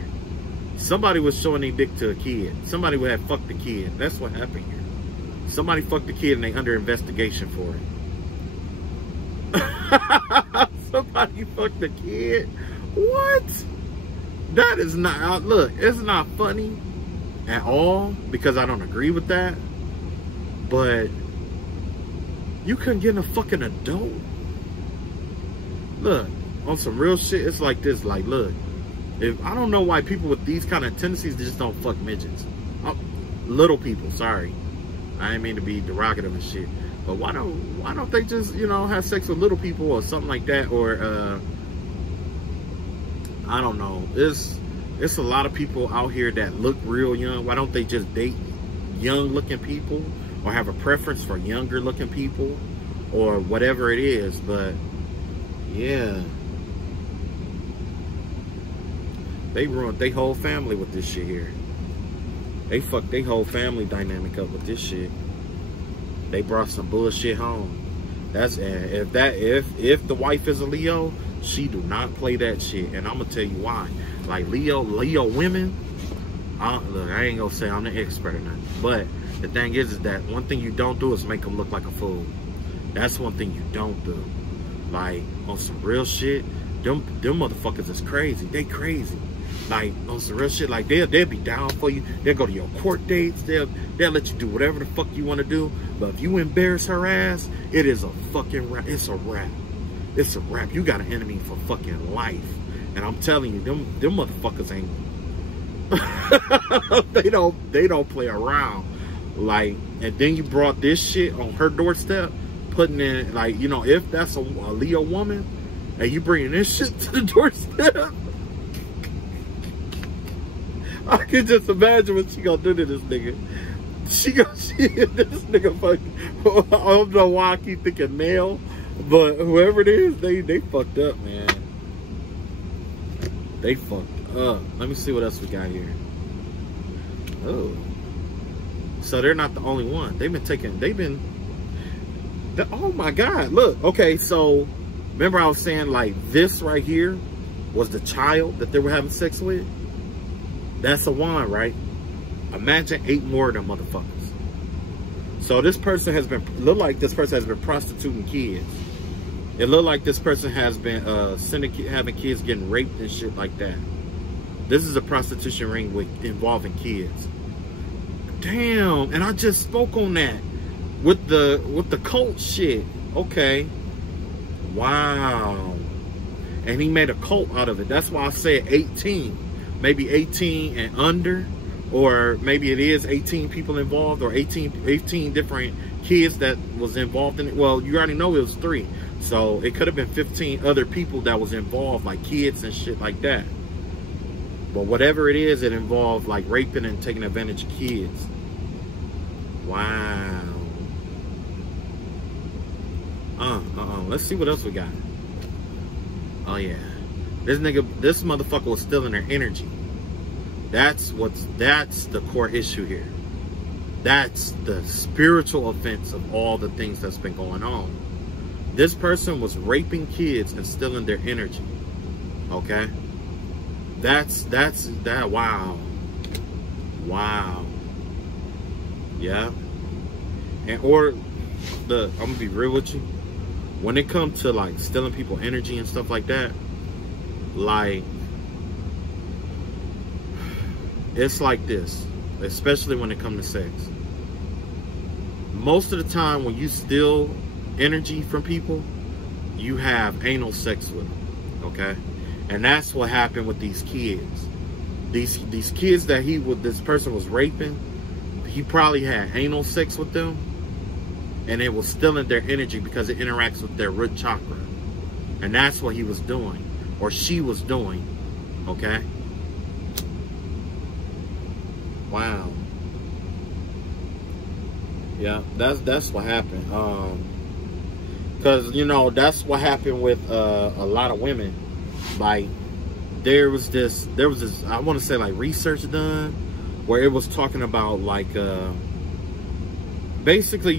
Somebody was showing their dick to a kid. Somebody would have fucked the kid. That's what happened here. Somebody fucked the kid and they under investigation for it. Somebody fucked the kid? What? That is not, look, it's not funny at all because I don't agree with that. But you couldn't get a fucking adult. Look, on some real shit, it's like this. Like, look, I don't know why people with these kind of tendencies just don't fuck midgets. Little people, sorry. I didn't mean to be derogative and shit. But why don't they just, you know, have sex with little people or something like that? Or I don't know. It's a lot of people out here that look real young. Why don't they just date young looking people or have a preference for younger looking people or whatever it is? But yeah, they ruined their whole family with this shit here. They fucked their whole family dynamic up with this shit. They brought some bullshit home. That's if the wife is a Leo, she do not play that shit, and I'm gonna tell you why. Like Leo women, look, I ain't gonna say I'm the expert or nothing, but the thing is that one thing you don't do is make them look like a fool. That's one thing you don't do. Like on some real shit, them motherfuckers is crazy. They crazy. Like on some real shit, like they'll be down for you. They'll go to your court dates. They'll let you do whatever the fuck you want to do. But if you embarrass her ass, it is a fucking wrap. It's a wrap. It's a wrap. You got an enemy for fucking life. And I'm telling you, them motherfuckers ain't. they don't play around. Like, and then you brought this shit on her doorstep, putting in, like, you know, if that's a Leo woman, and you bringing this shit to the doorstep, I can just imagine what she gonna do to this nigga. This nigga fucking, I don't know why I keep thinking male, but whoever it is, they fucked up, man. They fucked up. Let me see what else we got here. Oh. So they're not the only one. Oh my God, look. Okay, so remember I was saying like this right here was the child that they were having sex with? That's a wand, right? Imagine 8 more of them motherfuckers. So this person has been, look like this person has been prostituting kids. It looked like this person has been having kids getting raped and shit like that. This is a prostitution ring involving kids. Damn, and I just spoke on that with the cult shit. Okay. Wow. And he made a cult out of it. That's why I said 18. Maybe 18 and under, or maybe it is 18 people involved, or 18 different kids that was involved in it. Well, you already know it was 3. So it could have been 15 other people that was involved, like kids and shit like that. But whatever it is, it involved like raping and taking advantage of kids. Wow. Let's see what else we got. Oh yeah. This motherfucker was stealing their energy. That's the core issue here. That's the spiritual offense of all the things that's been going on. This person was raping kids and stealing their energy. Okay? That's wow. Wow. Yeah. I'm gonna be real with you. When it comes to like stealing people's energy and stuff like that, like, it's like this, especially when it comes to sex. Most of the time when you steal energy from people, you have anal sex with them, okay? And that's what happened with these kids. These kids that this person was raping, he probably had anal sex with them, and it was stealing their energy because it interacts with their root chakra. And that's what he was doing, or she was doing, okay? Wow. Yeah, that's what happened. Because, you know, that's what happened with a lot of women. Like, there was this, I want to say, like, research done where it was talking about, like, basically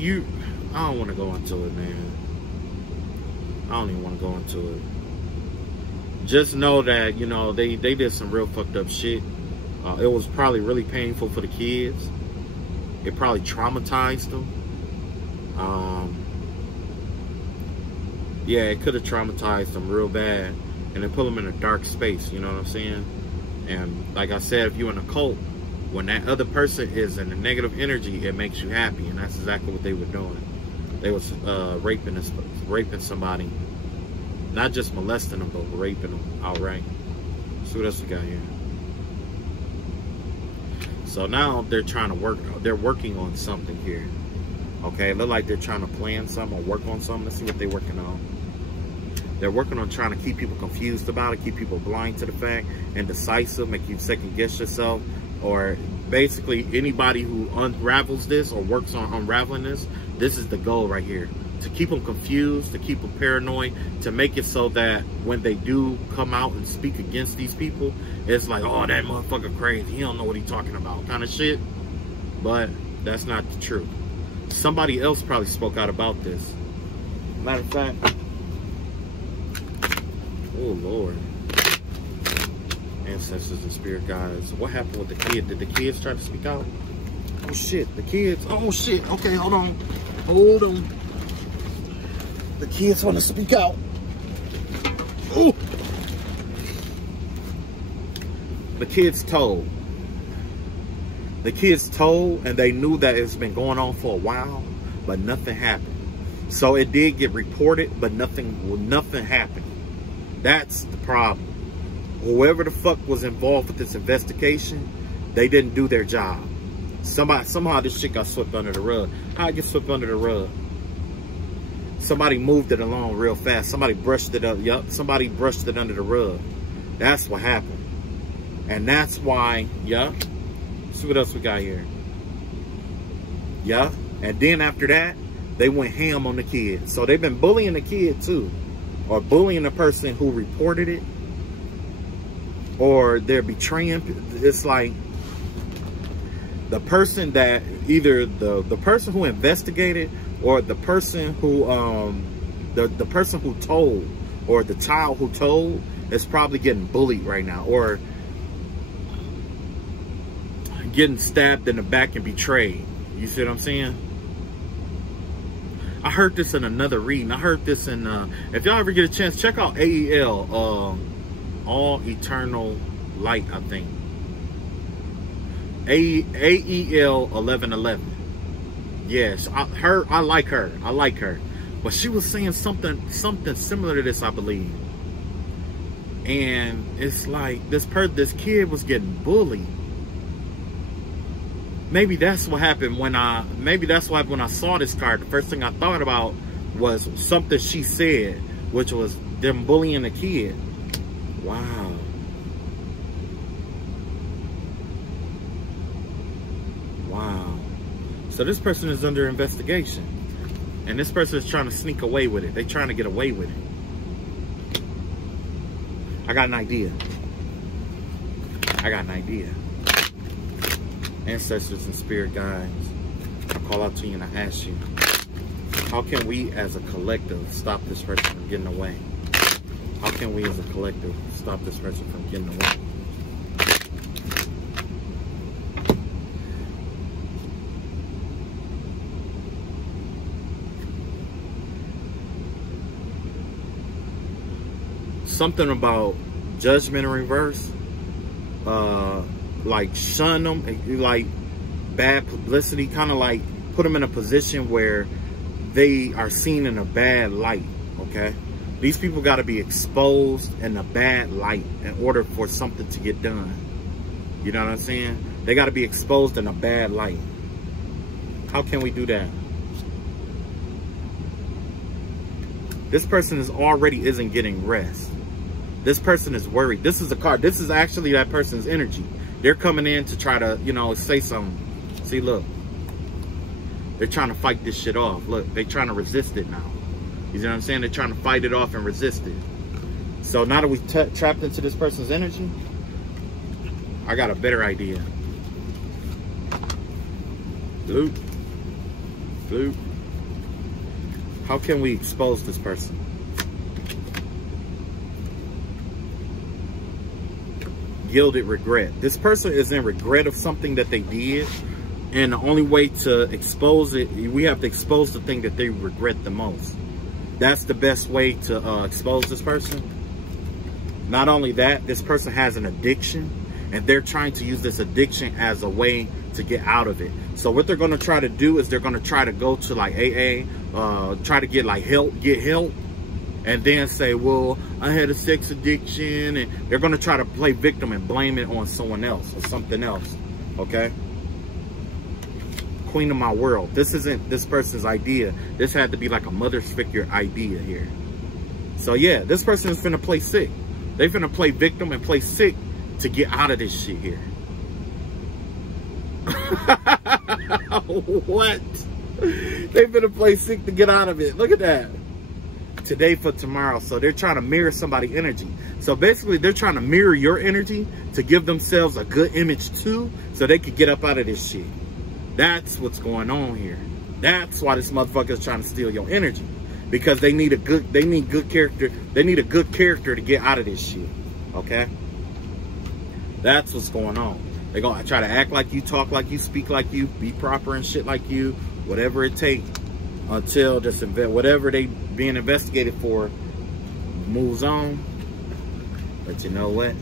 I don't want to go into it, man. I don't even want to go into it. Just know that, you know, they did some real fucked up shit. It was probably really painful for the kids. It probably traumatized them. Yeah, it could have traumatized them real bad. And it put them in a dark space, you know what I'm saying? And like I said, if you're in a cult, when that other person is in a negative energy, it makes you happy. And that's exactly what they were doing. They was raping somebody. Not just molesting them, but raping them outright. See what else we got here. So now they're trying to they're working on something here. Okay, it look like they're trying to plan something or work on something. Let's see what they're working on. They're working on trying to keep people confused about it, keep people blind to the fact, indecisive, make you second guess yourself, or basically anybody who unravels this or works on unraveling this is the goal right here. to keep them confused, to keep them paranoid, to make it so that when they do come out and speak against these people, it's like, oh, that motherfucker crazy. He don't know what he's talking about kind of shit. But that's not the truth. Somebody else probably spoke out about this. Matter of fact, oh, Lord. Ancestors and spirit guides. What happened with the kid? Did the kids try to speak out? Oh, shit. The kids. Oh, shit. Okay, hold on. Hold on. The kids want to speak out. Ooh. The kids told. The kids told, and they knew that it's been going on for a while, but nothing happened. So it did get reported, but nothing happened. That's the problem. Whoever the fuck was involved with this investigation, they didn't do their job. Somehow this shit got swept under the rug. How'd it get swept under the rug? Somebody moved it along real fast. Somebody brushed it up. Yup, somebody brushed it under the rug. That's what happened. And that's why, yup. See what else we got here. Yup. And then after that, they went ham on the kid. So they've been bullying the kid too. Or bullying the person who reported it. Or they're betraying. It's like the person that either the person who investigated, or the person who the person who told, or the child who told, is probably getting bullied right now, or getting stabbed in the back and betrayed. You see what I'm saying? I heard this in another reading. I heard this in if y'all ever get a chance, check out AEL, All Eternal Light, I think. AEL 1111. Yes, I like her. But she was saying something similar to this, I believe. And it's like this kid was getting bullied. Maybe that's what happened when I saw this card. The first thing I thought about was something she said, which was them bullying the kid. Wow. Wow. So this person is under investigation. And this person is trying to sneak away with it. They're trying to get away with it. I got an idea. Ancestors and spirit guides, I call out to you and I ask you, how can we as a collective stop this person from getting away? How can we as a collective stop this person from getting away? Something about judgment in reverse, like shun them, like bad publicity, kind of like put them in a position where they are seen in a bad light, okay? These people got to be exposed in a bad light in order for something to get done. You know what I'm saying? They got to be exposed in a bad light. How can we do that? This person already isn't getting rest. This person is worried. This is a card. This is actually that person's energy. They're coming in to try to, you know, say something. See, look. They're trying to fight this shit off. Look, they're trying to resist it now. You know what I'm saying? They're trying to fight it off and resist it. So now that we've trapped into this person's energy, I got a better idea. Bloop. Bloop. How can we expose this person? Gilded regret. This person is in regret of something that they did, and the only way to expose it, we have to expose the thing that they regret the most. That's the best way to expose this person. Not only that, this person has an addiction, and they're trying to use this addiction as a way to get out of it. So what they're going to try to do is they're going to try to go to like AA, try to get like help, and then say, well, I had a sex addiction, and they're going to try to play victim and blame it on someone else or something else, okay? Queen of my world. This isn't this person's idea. This had to be like a mother's figure idea here. So yeah, this person is finna play sick. They're finna play victim and play sick to get out of this shit here. What? They finna play sick to get out of it. Look at that. Today for tomorrow. So they're trying to mirror somebody's energy. So basically they're trying to mirror your energy to give themselves a good image too, so they could get up out of this shit. That's what's going on here. That's why this motherfucker is trying to steal your energy. Because they need good character. They need a good character to get out of this shit. Okay? That's what's going on. They're gonna try to act like you, talk like you, speak like you, be proper and shit like you, whatever it takes, until this whatever they being investigated for moves on. But you know what?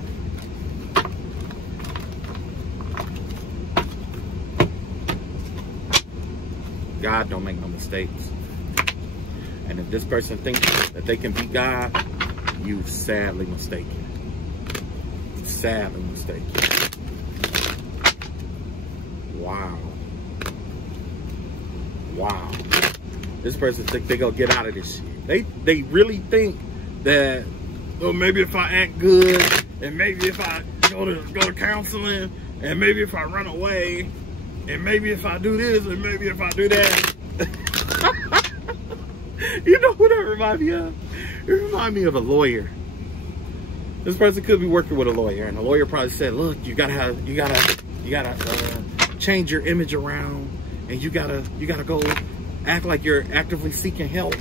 God don't make no mistakes. And if this person thinks that they can be God, you sadly mistaken. Sadly mistaken. Wow. Wow. This person think they gonna get out of this shit. They really think that, well, maybe if I act good, and maybe if I go to counseling, and maybe if I run away, and maybe if I do this, and maybe if I do that. You know what that reminds me of? It reminds me of a lawyer. This person could be working with a lawyer, and the lawyer probably said, "Look, you gotta change your image around, and you gotta go act like you're actively seeking help."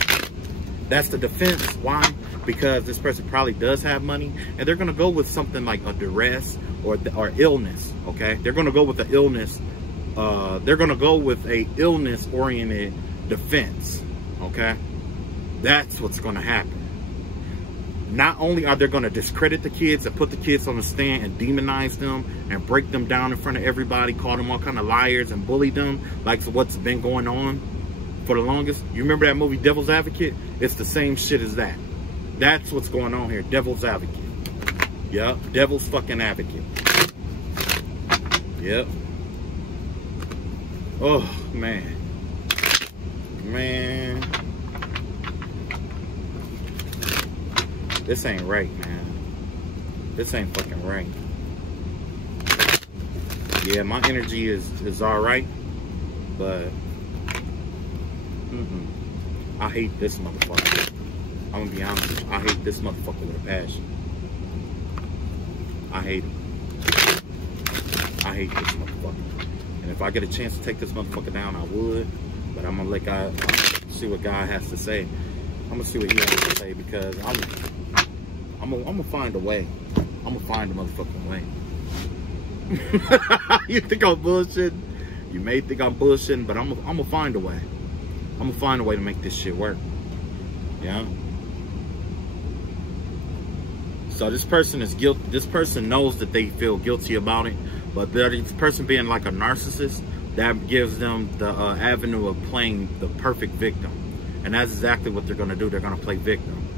That's the defense. Why? Because this person probably does have money, and they're gonna go with something like a duress or illness. Okay, they're gonna go with the illness. They're gonna go with a illness-oriented defense. Okay, that's what's gonna happen. Not only are they going to discredit the kids and put the kids on the stand and demonize them and break them down in front of everybody, call them all kind of liars and bully them like what's been going on for the longest. You remember that movie Devil's Advocate? It's the same shit as that. That's what's going on here. Devil's Advocate. Yep. Devil's fucking Advocate. Yep. Oh, man. Man. This ain't right, man. This ain't fucking right. Yeah, my energy is all right, but I hate this motherfucker. I'm gonna be honest with you. I hate this motherfucker with a passion. I hate him. I hate this motherfucker. And if I get a chance to take this motherfucker down, I would. But I'm gonna let God see what God has to say. I'm gonna see what he has to say, because I'm gonna find a way. I'm gonna find a motherfucking way. You think I'm bullshitting? You may think I'm bullshitting, but I'm gonna find a way. I'm gonna find a way to make this shit work. Yeah. So this person is guilty. This person knows that they feel guilty about it, but this person being like a narcissist, that gives them the avenue of playing the perfect victim, and that's exactly what they're gonna do. They're gonna play victim.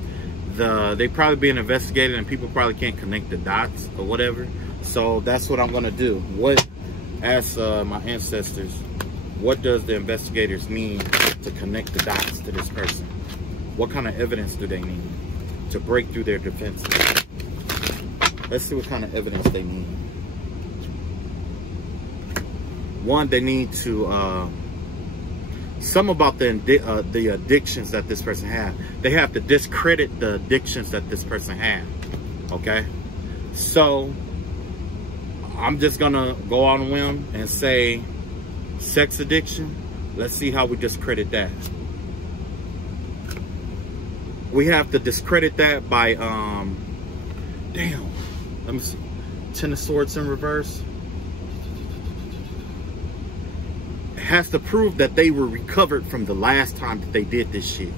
They probably being investigated, and people probably can't connect the dots or whatever. So that's what I'm gonna do. Ask my ancestors, what does the investigators need to connect the dots to this person? What kind of evidence do they need to break through their defenses? Let's see what kind of evidence they need. One, they need to some about the addictions that this person has. They have to discredit the addictions that this person has. Okay, so I'm just gonna go on a whim and say sex addiction. Let's see how we discredit that. We have to discredit that by damn, let me see, Ten of Swords in reverse. Has to prove that they were recovered from the last time that they did this shit.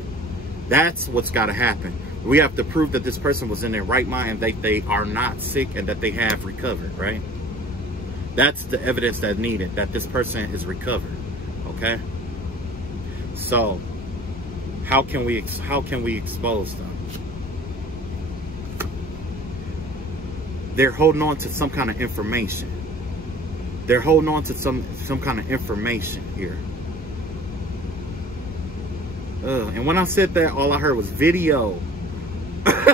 That's what's got to happen. We have to prove that this person was in their right mind, and they are not sick, and that they have recovered, right? That's the evidence that's needed, that this person is recovered. Okay, so how can we expose them? They're holding on to some kind of information. They're holding on to some kind of information here. And when I said that, all I heard was video. That's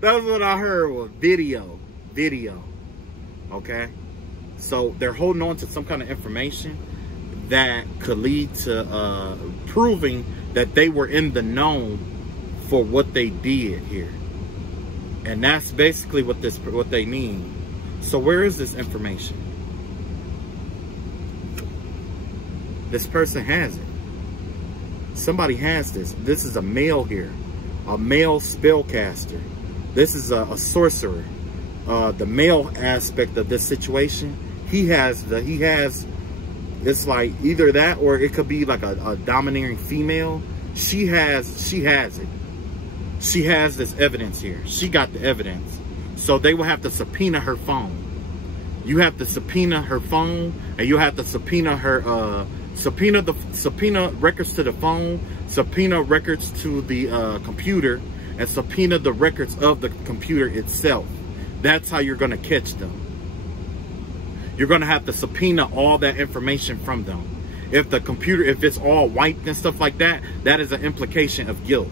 what I heard was video. Video. Okay? So they're holding on to some kind of information. that could lead to proving that they were in the know for what they did here. And that's basically what they need. So where is this information? This person has it. Somebody has this. This is a male here, a male spellcaster. This is a sorcerer. The male aspect of this situation, it's like either that, or it could be like a domineering female. She has it. She has this evidence here. She got the evidence. So they will have to subpoena her phone. You have to subpoena her phone, and you have to subpoena her, subpoena records to the phone, subpoena records to the computer, and subpoena the records of the computer itself. That's how you're going to catch them. You're going to have to subpoena all that information from them. If the computer, if it's all wiped and stuff like that, that is an implication of guilt.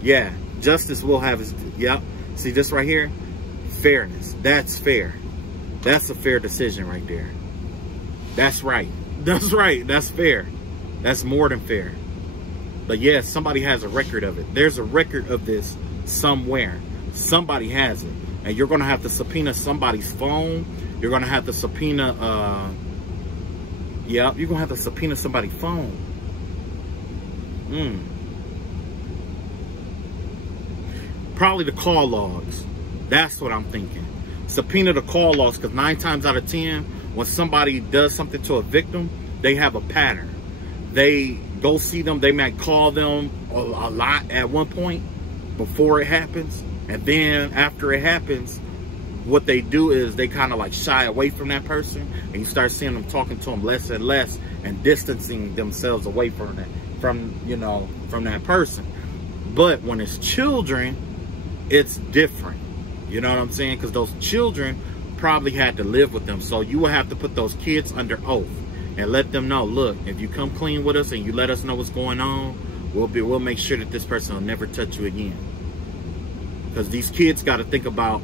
Yeah, justice will have its, yep. See this right here? Fairness. That's fair. That's a fair decision right there. That's right. That's right. That's fair. That's more than fair. But yes, somebody has a record of it. There's a record of this somewhere. Somebody has it. And you're going to have to subpoena somebody's phone. You're going to have to subpoena, yeah, you're going to have to subpoena somebody's phone. Probably the call logs. That's what I'm thinking. Subpoena the call logs, because 9 times out of 10, when somebody does something to a victim, they have a pattern. They go see them. They might call them a lot at one point before it happens. And then after it happens, what they do is they kind of like shy away from that person, and you start seeing them talking to them less and less and distancing themselves away from that, from that person. But when it's children, it's different. You know what I'm saying? Because those children probably had to live with them. So you will have to put those kids under oath and let them know, look, if you come clean with us and you let us know what's going on, we'll make sure that this person will never touch you again. Because these kids got to think about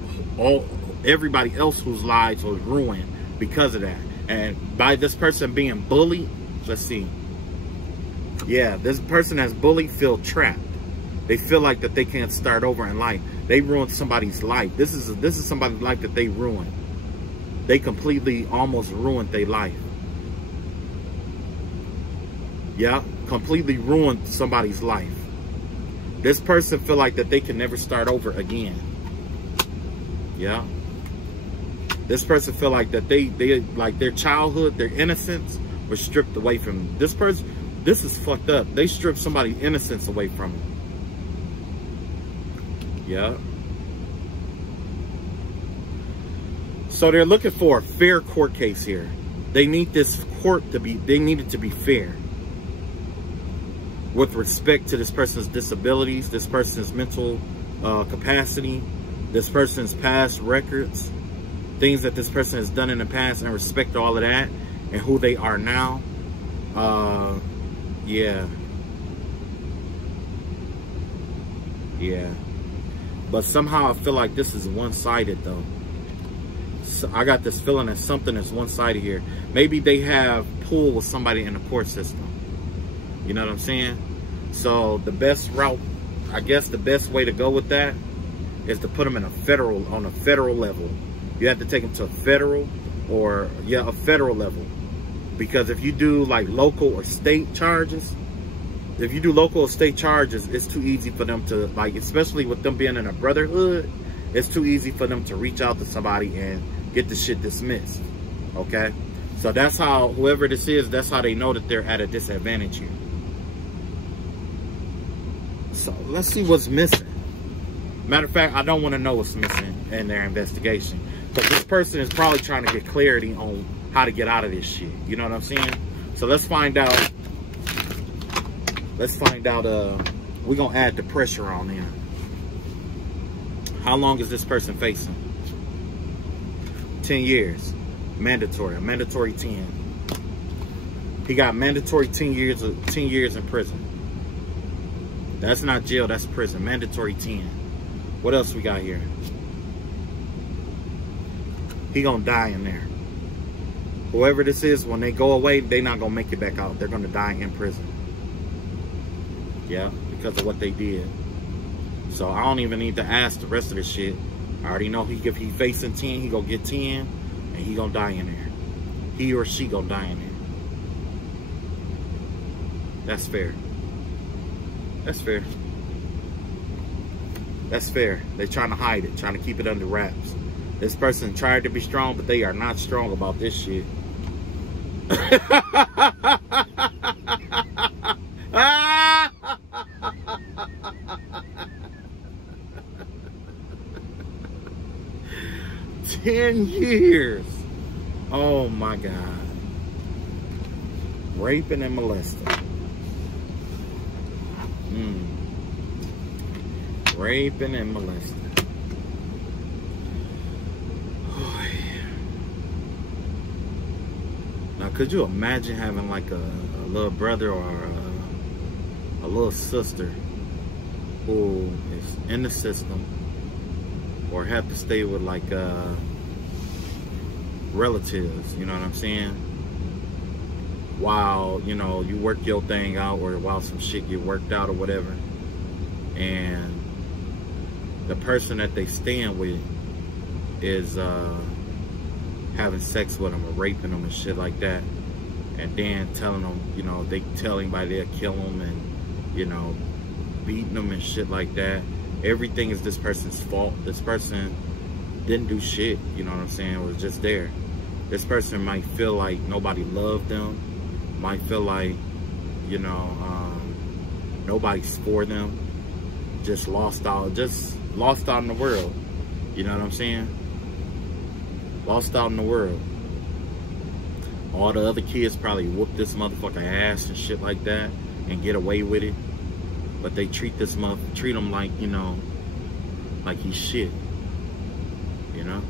everybody else whose lives was ruined because of that. And by this person being bullied, let's see. Yeah, this person that's bullied feel trapped. They feel like that they can't start over in life. They ruined somebody's life. This is somebody's life that they ruined. They completely almost ruined their life. Yeah, completely ruined somebody's life. This person feel like that they can never start over again. Yeah. This person feel like that they like their childhood, their innocence was stripped away from them. This person, this is fucked up. They stripped somebody's innocence away from them. Yeah. So they're looking for a fair court case here. They need this court to be, they need it to be fair. With respect to this person's disabilities, this person's mental capacity, this person's past records, things that this person has done in the past, and respect to all of that, and who they are now. Yeah. Yeah. But somehow I feel like this is one-sided though. So I got this feeling that something is one-sided here. Maybe they have pull with somebody in the court system. You know what I'm saying? So the best route, I guess the best way to go with that is to put them in on a federal level. You have to take them to a federal or, yeah, a federal level. Because if you do like local or state charges, if you do local or state charges, it's too easy for them to, like, especially with them being in a brotherhood, it's too easy for them to reach out to somebody and get the shit dismissed. Okay? So that's how, whoever this is, that's how they know that they're at a disadvantage here. So let's see what's missing. Matter of fact, I don't want to know what's missing in their investigation. But this person is probably trying to get clarity on how to get out of this shit. You know what I'm saying? So let's find out. Let's find out. We're going to add the pressure on them. How long is this person facing? 10 years. Mandatory. A mandatory 10. He got mandatory 10 years in prison. That's not jail, that's prison. Mandatory 10. What else we got here? He gonna die in there. Whoever this is, when they go away, they're not going to make it back out. They're going to die in prison. Yeah, because of what they did. So I don't even need to ask the rest of this shit. I already know if he facing 10, he going to get 10, and he going to die in there. He or she going to die in there. That's fair. That's fair. That's fair. They're trying to hide it, trying to keep it under wraps. This person tried to be strong, but they are not strong about this shit. 10 years. Oh my God. Raping and molesting. Raping and molesting. Oh, yeah. Now, could you imagine having like a little brother or a little sister who is in the system, or have to stay with like relatives, you know what I'm saying? While, you know, you work your thing out, or while some shit get worked out or whatever, and the person that they staying with is having sex with them or raping them and shit like that, and then telling them, you know, they tell anybody they'll kill them, and, you know, beating them and shit like that. Everything is this person's fault. This person didn't do shit, you know what I'm saying? It was just there. This person might feel like nobody loved them, might feel like, you know, nobody's for them, just lost out in the world. You know what I'm saying? Lost out in the world. All the other kids probably whoop this motherfucker ass and shit like that and get away with it. But they treat him like, you know, like he's shit. You know?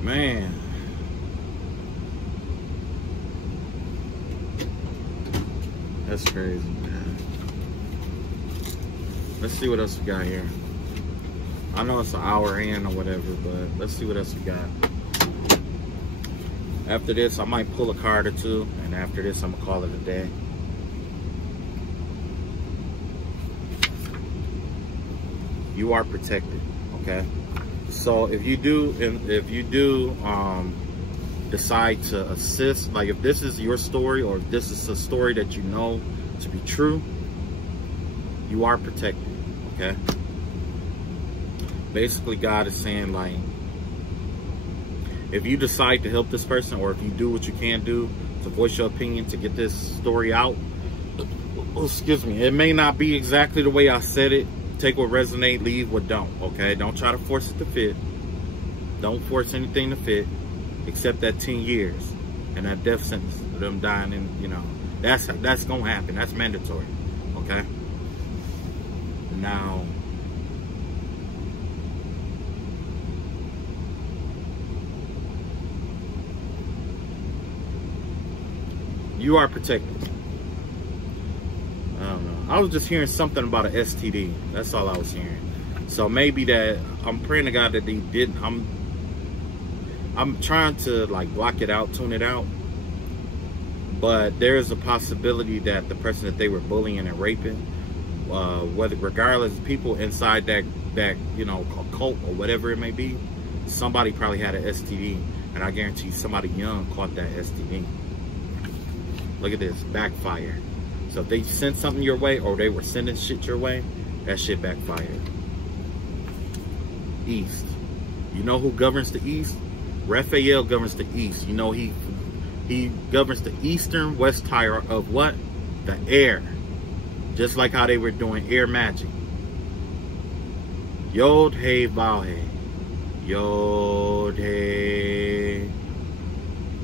Man. That's crazy, man. Let's see what else we got here. I know it's an hour in or whatever, but let's see what else we got. After this, I might pull a card or two, and after this, I'm gonna call it a day. You are protected, okay? So if you do decide to assist, like if this is your story, or if this is a story that you know to be true, you are protected, okay? Basically, God is saying, like, if you decide to help this person, or if you do what you can do to voice your opinion to get this story out, excuse me, it may not be exactly the way I said it. Take what resonate, leave what don't, okay? Don't try to force it to fit. Don't force anything to fit, except that 10 years and that death sentence of them dying, and, you know, that's gonna happen. That's mandatory, okay? Now, you are protected. I don't know. I was just hearing something about an STD. That's all I was hearing. So maybe that, I'm praying to God that they didn't. I'm trying to like block it out, tune it out. But there is a possibility that the person that they were bullying and raping, whether, regardless, people inside that you know, cult or whatever it may be, somebody probably had an STD, and I guarantee somebody young caught that STD. Look at this, backfire. So if they sent something your way, or they were sending shit your way, that shit backfired. East. You know who governs the East? Raphael governs the East. You know he governs the eastern west tire of what? The air. Just like how they were doing air magic. Yod Hey Vav Hey. Yod Hey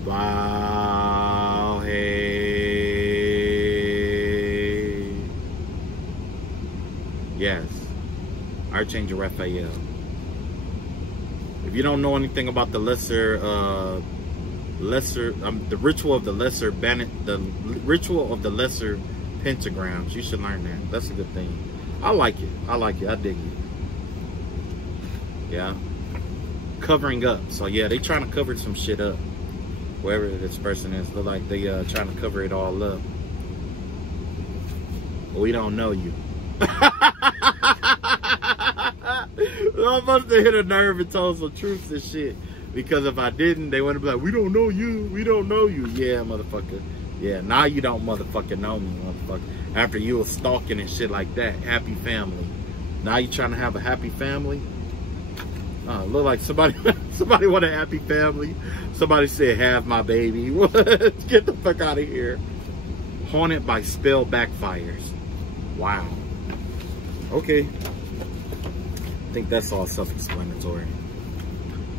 Vav Hey. Yes. Archangel Raphael. If you don't know anything about the the ritual of the lesser pentagrams, you should learn that. That's a good thing. I like it. I like it. I dig it. Yeah. Covering up. So yeah, they trying to cover some shit up. Wherever this person is, look like they trying to cover it all up. We don't know you. I must have hit a nerve and told some truths and shit. Because if I didn't, they wouldn't be like, we don't know you. We don't know you. Yeah, motherfucker. Yeah, now you don't motherfucking know me, motherfucker. After you was stalking and shit like that. Happy family. Now you trying to have a happy family? Look like somebody want a happy family. Somebody said, have my baby. What? Get the fuck out of here. Haunted by spell backfires. Wow. Okay. I think that's all self-explanatory.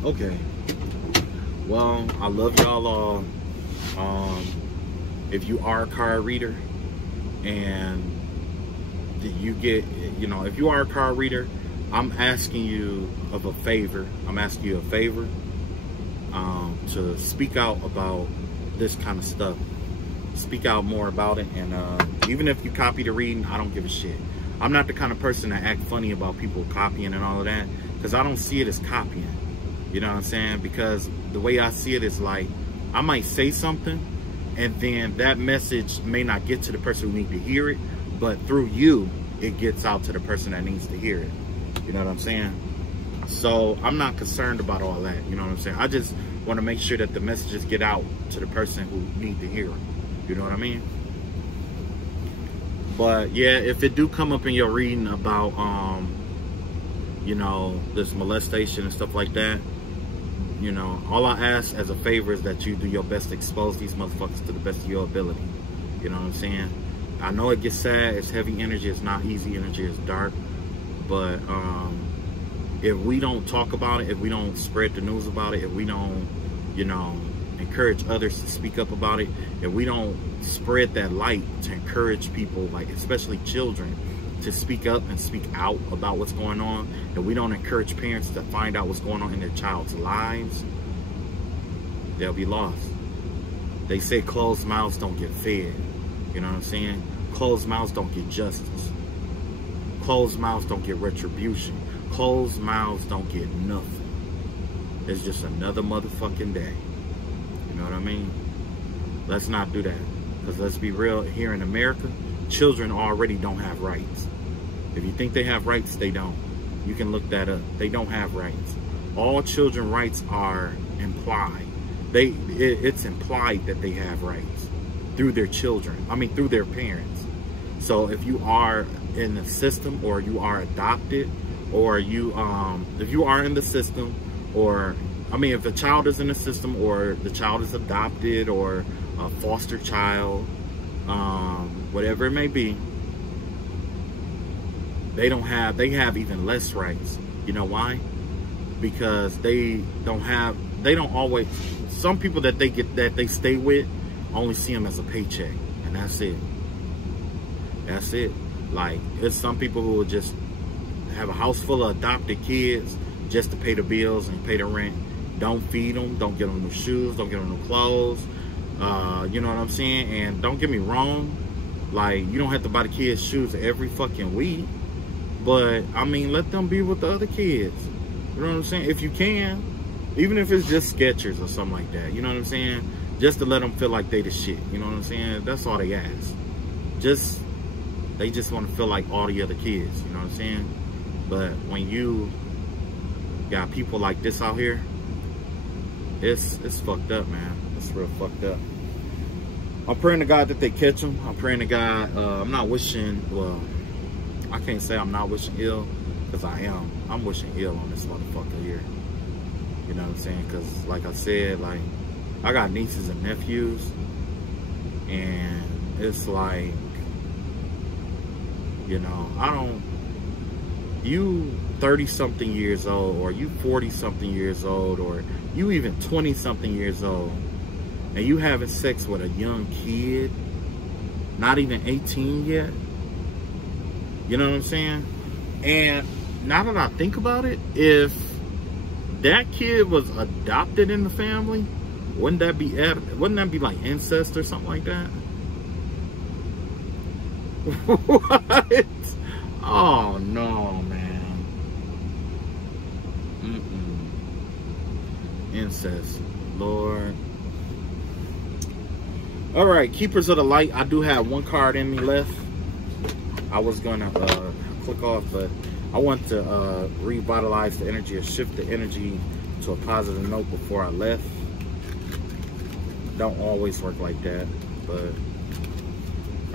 Okay. Well, I love y'all all. If you are a card reader and you get, you know, if you are a card reader, I'm asking you of a favor. I'm asking you a favor to speak out about this kind of stuff. Speak out more about it. And even if you copy the reading, I don't give a shit. I'm not the kind of person to act funny about people copying and all of that, because I don't see it as copying. You know what I'm saying? Because the way I see it is like, I might say something and then that message may not get to the person who needs to hear it, but through you, it gets out to the person that needs to hear it. You know what I'm saying? So I'm not concerned about all that. You know what I'm saying? I just want to make sure that the messages get out to the person who needs to hear them. You know what I mean? But yeah, if it do come up in your reading about, you know, this molestation and stuff like that, you know, all I ask as a favor is that you do your best to expose these motherfuckers to the best of your ability. You know what I'm saying? I know it gets sad. It's heavy energy. It's not easy energy. It's dark. But if we don't talk about it, if we don't spread the news about it, if we don't, you know, encourage others to speak up about it, if we don't spread that light to encourage people, like especially children, to speak up and speak out about what's going on, and we don't encourage parents to find out what's going on in their child's lives, they'll be lost. They say closed mouths don't get fed. You know what I'm saying? Closed mouths don't get justice. Closed mouths don't get retribution. Closed mouths don't get nothing. It's just another motherfucking day. You know what I mean? Let's not do that. Because let's be real, here in America, children already don't have rights. If you think they have rights, they don't. You can look that up. They don't have rights. All children's rights are implied. It's implied that they have rights through their children. I mean, through their parents. So if you are in the system, or you are adopted, or you, if you are in the system, or, I mean, if the child is in the system, or the child is adopted, or a foster child, whatever it may be, they have even less rights. You know why? Because they don't always, some people that they stay with only see them as a paycheck, and that's it. That's it. Like, there's some people who will just have a house full of adopted kids just to pay the bills and pay the rent. Don't feed them, don't get them new shoes, don't get them new clothes. You know what I'm saying? And don't get me wrong, like, you don't have to buy the kids shoes every fucking week, but I mean, let them be with the other kids. You know what I'm saying? If you can, even if it's just Skechers or something like that, you know what I'm saying? Just to let them feel like they the shit. You know what I'm saying? That's all they ask. They just want to feel like all the other kids. You know what I'm saying? But when you got people like this out here, it's fucked up, man. It's real fucked up. I'm praying to God that they catch them. I'm praying to God. I'm not wishing, well, I can't say I'm not wishing ill, because I am. I'm wishing ill on this motherfucker here. You know what I'm saying? Because like I said, like, I got nieces and nephews, and it's like, you know, you 30-something years old, or you 40-something years old, or you even 20-something years old, and you having sex with a young kid, not even 18 yet. You know what I'm saying? And now that I think about it, if that kid was adopted in the family, wouldn't that be like incest or something like that? What? Oh no, man. Incest, Lord. All right, Keepers of the Light. I do have one card in me left. I was gonna click off, but I want to revitalize the energy or shift the energy to a positive note before I left. Don't always work like that, but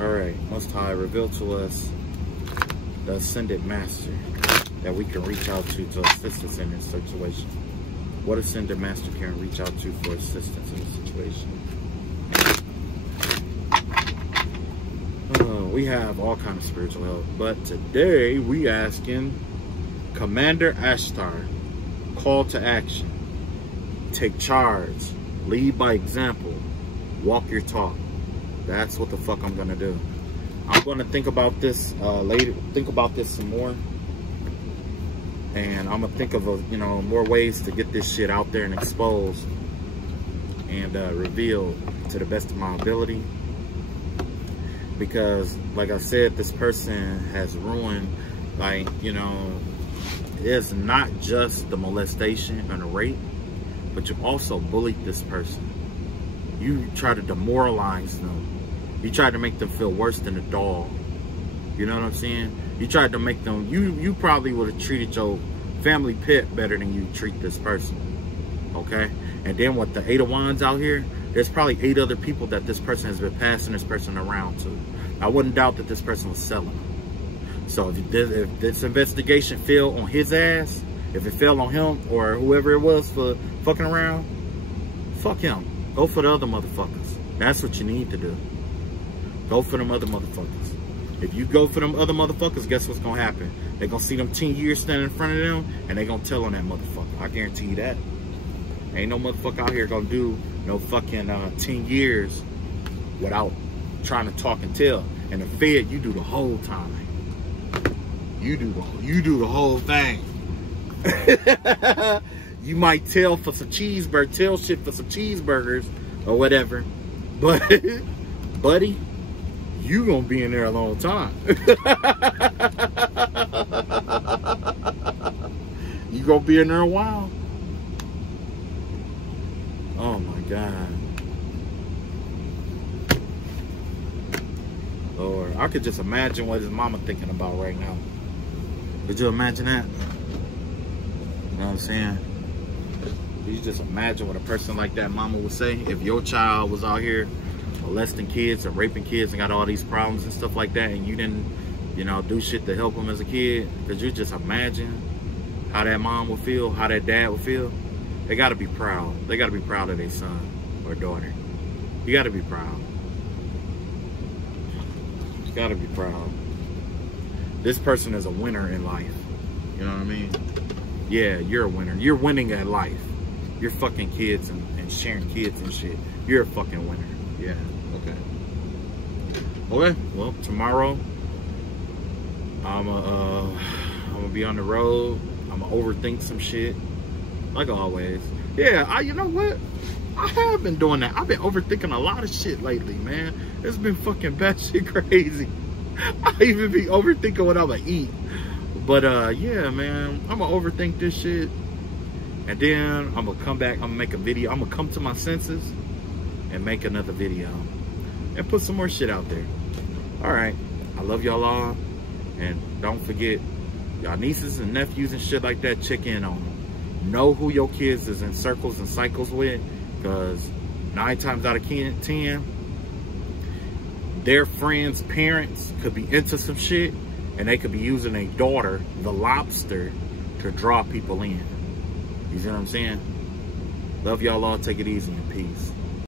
all right. Most High, reveal to us the Ascended Master that we can reach out to assist us in this situation. What Ascended Master can reach out to for assistance in this situation? We have all kinds of spiritual help, but today we asking Commander Ashtar, call to action, take charge, lead by example, walk your talk. That's what the fuck I'm gonna do. I'm gonna think about this later, think about this some more, and I'm gonna think of more ways to get this shit out there and exposed and revealed to the best of my ability. Because, like I said, this person has ruined, it's not just the molestation and the rape, but you also bullied this person. You try to demoralize them. You tried to make them feel worse than a dog. You know what I'm saying? You tried to make them, you probably would have treated your family pet better than you treat this person. Okay? And then with the 8 of Wands out here, there's probably 8 other people that this person has been passing this person around to. I wouldn't doubt that this person was selling them. So if this investigation fell on his ass, if it fell on him or whoever it was for fucking around, fuck him. Go for the other motherfuckers. That's what you need to do. Go for them other motherfuckers. If you go for them other motherfuckers, guess what's gonna happen? They're gonna see them 10 years standing in front of them, and they're gonna tell on that motherfucker. I guarantee you that. Ain't no motherfucker out here gonna do no fucking 10 years without trying to talk and tell. And the Fed, you do the whole time. You do the whole thing. You might tell for some cheeseburger, tell shit for some cheeseburgers or whatever, but buddy, you gonna be in there a long time. You gonna be in there a while. Oh my God. Lord, I could just imagine what his mama thinking about right now. Could you imagine that? You know what I'm saying? Could you just imagine what a person like that mama would say if your child was out here molesting kids and raping kids and got all these problems and stuff like that, and you didn't, do shit to help them as a kid? Could you just imagine how that mom would feel, how that dad would feel? They gotta be proud. They gotta be proud of their son or daughter. You gotta be proud. You gotta be proud. This person is a winner in life. You know what I mean? Yeah, you're a winner. You're winning at life. You're fucking kids and sharing kids and shit. You're a fucking winner. Yeah, okay. Okay, well, tomorrow, I'm gonna be on the road. I'm gonna overthink some shit. Like always. Yeah, you know what? I have been doing that. I've been overthinking a lot of shit lately, man. It's been fucking batshit crazy. I even be overthinking what I'm gonna eat. But yeah, man, I'm gonna overthink this shit. And then I'm gonna come back, I'm gonna make a video. I'm gonna come to my senses and make another video. And put some more shit out there. Alright. I love y'all all. And don't forget, y'all nieces and nephews and shit like that, check in on them. Know who your kids is in circles and cycles with, because 9 times out of 10, their friends' parents could be into some shit, and they could be using a daughter, the lobster, to draw people in. You see what I'm saying? Love y'all all. Take it easy and peace.